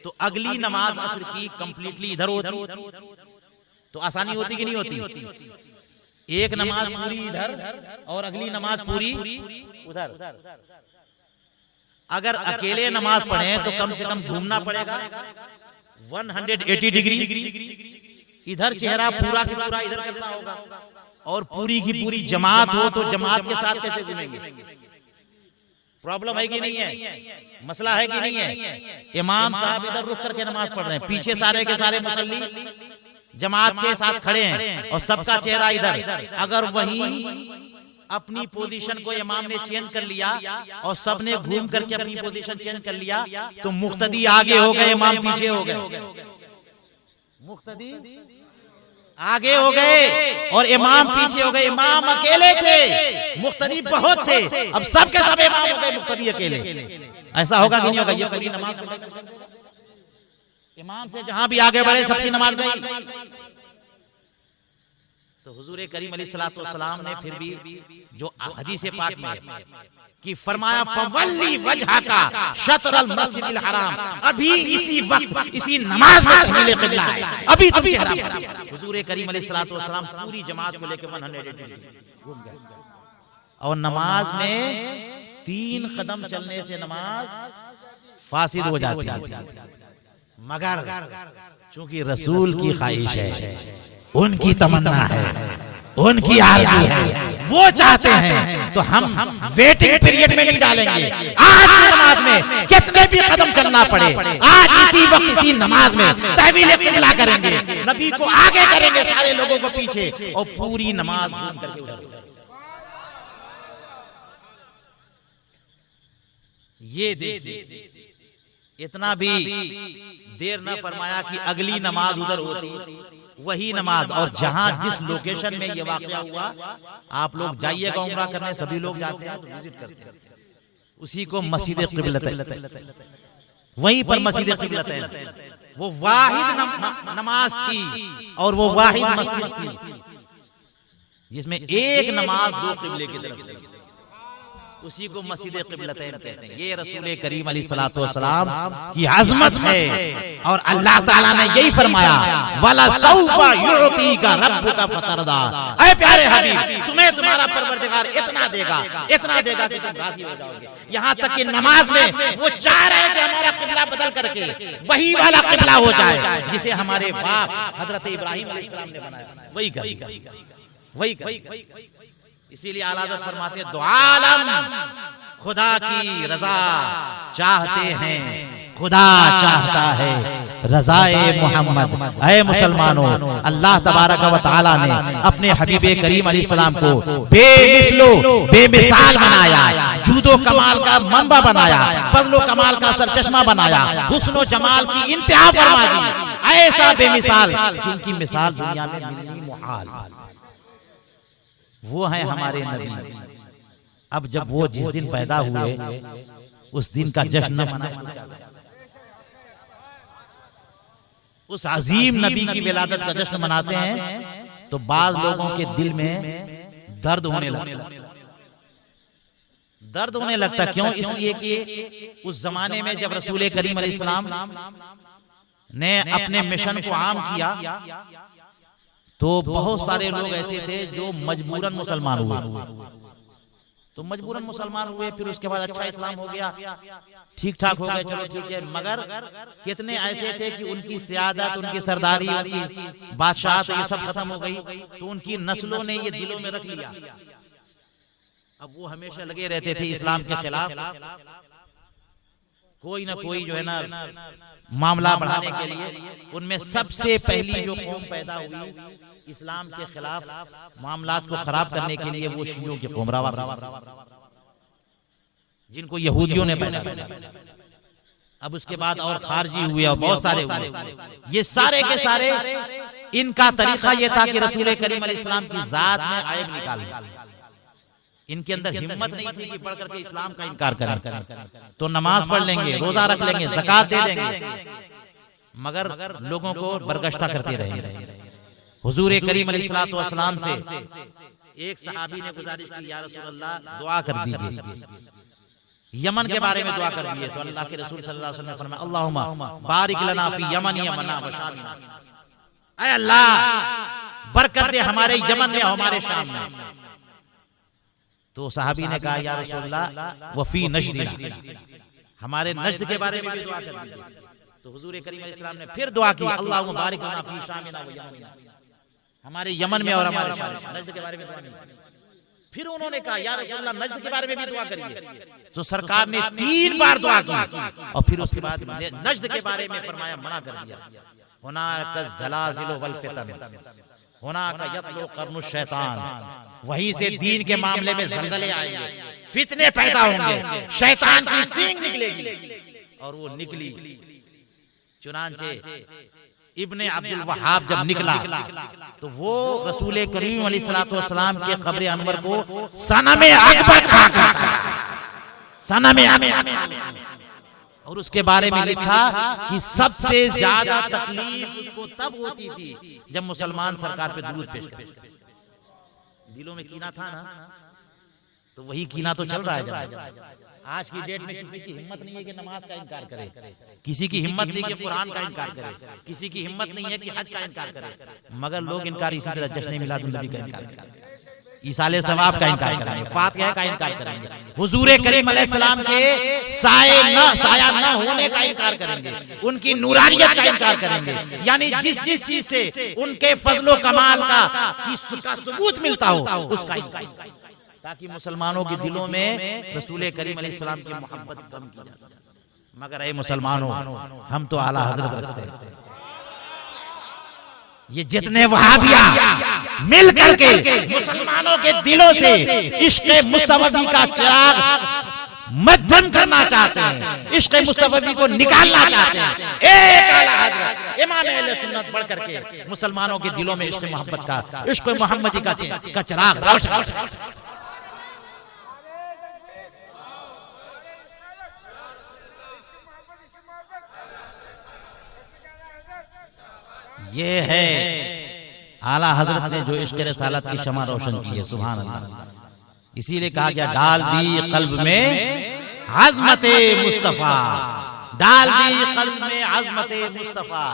तो अगली नमाज असर की कंप्लीटली इधर होती, तो आसानी होती कि नहीं होती? एक नमाज पूरी इधर और अगली नमाज पूरी उधर। अगर अकेले नमाज पढ़े तो कम से कम घूमना पड़ेगा 180 डिग्री, इधर चेहरा पूरा का पूरा इधर करना होगा, और पूरी की पूरी जमात हो तो जमात के साथ कैसे घूमेंगे? प्रॉब्लम है कि नहीं है? मसला है कि नहीं है? इमाम साहब इधर रुक करके नमाज पढ़ रहे हैं, पीछे सारे के सारे मुसल्ली जमात के साथ खड़े हैं और सबका चेहरा इधर। अगर वही अपनी पोजीशन को इमाम ने चेंज कर लिया और सबने घूम करके अपनी पोजीशन चेंज कर लिया, तो मुक्तदी आगे हो गए, इमाम पीछे हो गए। मुक्तदी आगे हो गए और इमाम पीछे हो गए। इमाम अकेले थे, मुक्तदी बहुत थे, अब सब के सब इमाम हो गए, मुक्तदी अकेले। ऐसा होगा कि नहीं होगा? ये पूरी नमाज इमाम से जहां भी आगे बढ़े सबकी नमाज गई। तो हुजूर करीम अलैहिस्सलातु वस्सलाम ने फिर भी जो हदीस पाक में है कि फरमाया फवल्ली वजहका शतरल मस्जिदिल हराम, अभी इसी वक्त इसी नमाज में तहवील क़िबला है, अभी तुम चेहरा पर। हुजूर करीम अलैहिस्सलातु वस्सलाम पूरी जमात को लेकर 180 घूम गए, और नमाज में 3 कदम चलने से नमाज फासिद हो जाती है। मगर चूंकि रसूल की ख्वाहिश है, उनकी तमन्ना है, उनकी आरज़ू है, वो चाहते हैं, तो हम वेटिंग पीरियड में नहीं डालेंगे। आज की नमाज में कितने भी कदम चलना पड़े, आज इसी वक्त इसी नमाज में तहवील क़िबला करेंगे, नबी को आगे करेंगे, सारे लोगों को पीछे, और पूरी नमाज घूम करके उधर। ये देखिए, इतना भी देर न फरमाया कि अगली नमाज उधर होती, वही नमाज। और जहां जिस लोकेशन में ये वाकया हुआ, आप लोग जाइएगा उम्रा करने, सभी लोग जाते हैं तो विजिट करते हैं, उसी को मस्जिद क़िबलतैन, वहीं पर मस्जिद क़िबलतैन, वो वाहिद नमाज थी और वो वाहिद मस्जिद थी जिसमें एक नमाज 2 क़िबले की तरफ, उसी को मस्जिद क़िबलतैन कहते हैं। ये रसूल करीम अलैहिस्सलातु वस्सलाम की अज़मत है, और अल्लाह ताला ने यही फरमाया, वला सौफा युअतीका रब्बुका फतरदा, ऐ प्यारे हबीब, तुम्हें तुम्हारा परवरदिगार इतना देगा कि तुम राजी हो जाओगे। यहाँ तक कि नमाज में वो चाह रहे हैं कि हमारा क़िबला बदल करके वही वाला क़िबला हो जाए जिसे हमारे बाप हजरत इब्राहिम अलैहिस्सलाम ने बनाया, वही कर। इसीलिए आला हज़रत फरमाते हैं, दो आलम खुदा की रजा चाहते हैं, खुदा चाहता है रज़ाए मोहम्मद। ऐ मुसलमानों, अल्लाह तबारक व तआला ने अपने हबीबे करीम अलैहिस्सलाम को बेमिसलो बेमिसाल बनाया, जूदो कमाल का मंबा बनाया, फजलो कमाल का सरचश्मा बनाया, हुस्नो जमाल की इंतहा फरमा दी, ऐसा बेमिसाल जिनकी मिसाल दुनिया में मिलनी मुहाल। वो हैं हमारे नबी। अब जब वो जिस दिन पैदा हुए उस दिन का जश्न मनाया, उस अजीम नबी की विलादत का जश्न मनाते हैं, तो बाज़ लोगों के दिल में दर्द होने लगता। क्यों? इसलिए कि उस जमाने में जब रसूल करीम अलैहिस्सलाम ने अपने मिशन को आम किया, तो बहुत सारे लोग ऐसे थे जो मजबूरन मुसलमान हुए, फिर उसके बाद अच्छा इस्लाम हो गया, ठीक ठाक हो गए, चलो ठीक है। मगर कितने ऐसे थे कि उनकी सियादत, उनकी सरदारी, उनकी बादशाहत ये सब खत्म हो गई, तो उनकी नस्लों ने ये दिलों में रख लिया। अब वो हमेशा लगे रहते थे इस्लाम के खिलाफ, कोई ना कोई जो है ना मामला बढ़ाने के लिए, उनमें सबसे पहली जो कौम पैदा हुई इस्लाम के खिलाफ मामलात को खराब करने के लिए, वो शियों की कौम रवाफिज़, जिनको यहूदियों ने पैदा किया। अब उसके बाद और खारजी हुए और बहुत सारे हुए। ये सारे के सारे इनका तरीका ये था कि रसूल करीम अलैहिस्सलाम की जात में आयब निकालना। इनके अंदर हिम्मत नहीं थी कि पढ़ करके इस्लाम का इनकार करें, तो नमाज पढ़ लेंगे, रोजा रख लेंगे, ज़कात दे देंगे, मगर लोगों को बरगश्ता करते रहे। हुजूर करीम अलैहिस्सलाम से एक सहाबी ने गुजारिश की, या रसूल अल्लाह दुआ कर दीजिए, यमन के बारे में दुआ कर दिए। तो अल्लाह के रसूल सल्लल्लाहु अलैहि वसल्लम ने फरमाया, अल्लाहुम्मा बारिक लना फी यमनिना व शामिना, ऐ अल्लाह बरकत दे हमारे यमन में, हमारे शाम में। तो सहाबी ने कहा, या रसूलल्लाह व फी नजदिना, हमारे नजद के बारे में भी दुआ कर दीजिए। तो हुजूर करीम अलैहि सलाम ने फिर दुआ की, अल्लाहुम्मा बारिक लना फी शामिना व यमनिना, हमारे यमन में और हमारे शाम में। नजद के बारे में दुआ नहीं। फिर उन्होंने कहा, या रसूलल्लाह नजद के बारे में भी दुआ करिए। तो सरकार ने 3 बार दुआ की और फिर उसके बाद नजद के बारे में फरमाया, मना कर दिया। हुनाका ज़लाज़िल वल फितन, हुनाका यत्लु क़र्नु शैतान, वहीं से दीन के मामले में ज़लज़ले आएंगे, फितने पैदा होंगे, शैतान की सींग निकलेगी। और वो निकली। चुनांचे इब्ने अब्दुल वहाब जब निकला तो वो रसूल करीम अलैहिस्सलातु वस्सलाम के क़ब्र अनवर को सनम अकबर कहा करता था, सनम अकबर। और उसके बारे में लिखा कि सबसे ज्यादा तकलीफ उसको तब होती थी जब मुसलमान सरकार पे दुरूद पेश करते। दिलों में कीना था ना, तो वही कीना तो चल रहा है। आज की डेट में किसी की हिम्मत नहीं है कि नमाज का इनकार करे, किसी की हिम्मत नहीं कि कुरान का इनकार करे, किसी की हिम्मत नहीं है कि हज का इनकार करे, मगर लोग इनकार इसी तरह जश्न मिलादुन नबी का इनकार करेंगे, ईसाले सवाब का इनकार करेंगे, फातिहा का इनकार करेंगे, हुजूर करीम अलैहिस्सलाम के साया न होने का इनकार करेंगे, उनकी नूरानियत का इनकार करेंगे। यानी जिस जिस चीज से उनके फजलो कमाल का सबूत मिलता हो उसका इनकार, ताकि मुसलमानों के दिलों में रसूल करीम अलैहिस्सलाम की मोहब्बत कम की जा सके। मगर ऐ मुसलमानों, हम तो आला हजरत रखते हैं। ये जितने वहाबिया मिल करके मुसलमानों के दिलों से इश्क़ मुस्तफ़ी का चिराग मध्यम करना चाहते हैं, इश्क़ मुस्तफ़ी को निकालना चाहते हैं, एक आला हजरत इमाम अहले सुन्नत बढ़ करके मुसलमानों के दिलों में इश्क़ मोहब्बत का, इश्क़ मोहम्मदी का चिराग रोशन। ये है आला हजरत ने जो इश्क़ रिसालत की शमा रोशन की है। सुभान अल्लाह। इसीलिए कहा गया, डाल दी कल्ब में अज़मते मुस्तफ़ा, डाल दी कल्ब में अज़मते मुस्तफ़ा,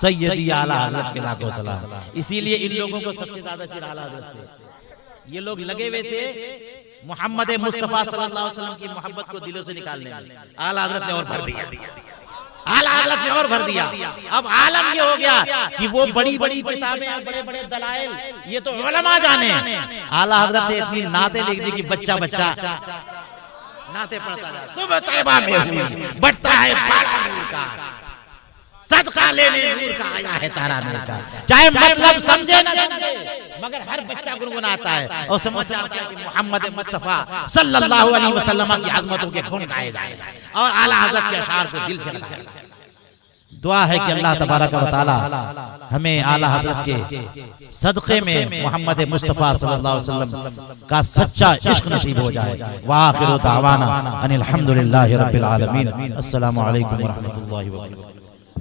सैयदी आला हजरत के लाखों सलाम। इसीलिए इन लोगों को सबसे ज्यादा चिढ़ आला हजरत से। ये लोग लगे हुए थे मोहम्मद मुस्तफ़ा सल्लल्लाहु अलैहि वसल्लम की मोहब्बत को दिलों से निकालने में। आला हजरत ने और भर दिया, आला हजरत ने और भर दिया। अब आलम ये हो गया कि वो बड़ी बड़ी किताबें, बड़े बड़े दलाइल ये तो उलमा जाने। आला हजरत ने इतनी नाते लिख दी कि बच्चा बच्चा नाते पढ़ता जा। सुबह तैयबा में हुई बढ़ता है बड़ा नूर का, सदका लेने नूर का आया है तारा नूर का। चाहे मतलब समझे ना समझे, मगर हर बच्चा गुनगुनाता है और समझ जाता है कि मोहम्मद मुस्तफ़ा सल्लल्लाहु अलैहि वसल्लम की अज़मतों के गुण गाए जाए और आला हज़रत के अशार को दिल से लगाए। दुआ है कि अल्लाह तबारक व तआला हमें आला हज़रत के सदक़े में मोहम्मद मुस्तफ़ा सल्लल्लाहु अलैहि वसल्लम का सच्चा इश्क नसीब हो जाए। व आखिरु दावाना अनिल हम्दुलिल्लाहि रब्बिल आलमीन। अस्सलामु अलैकुम व रहमतुल्लाहि व बरकातुहू।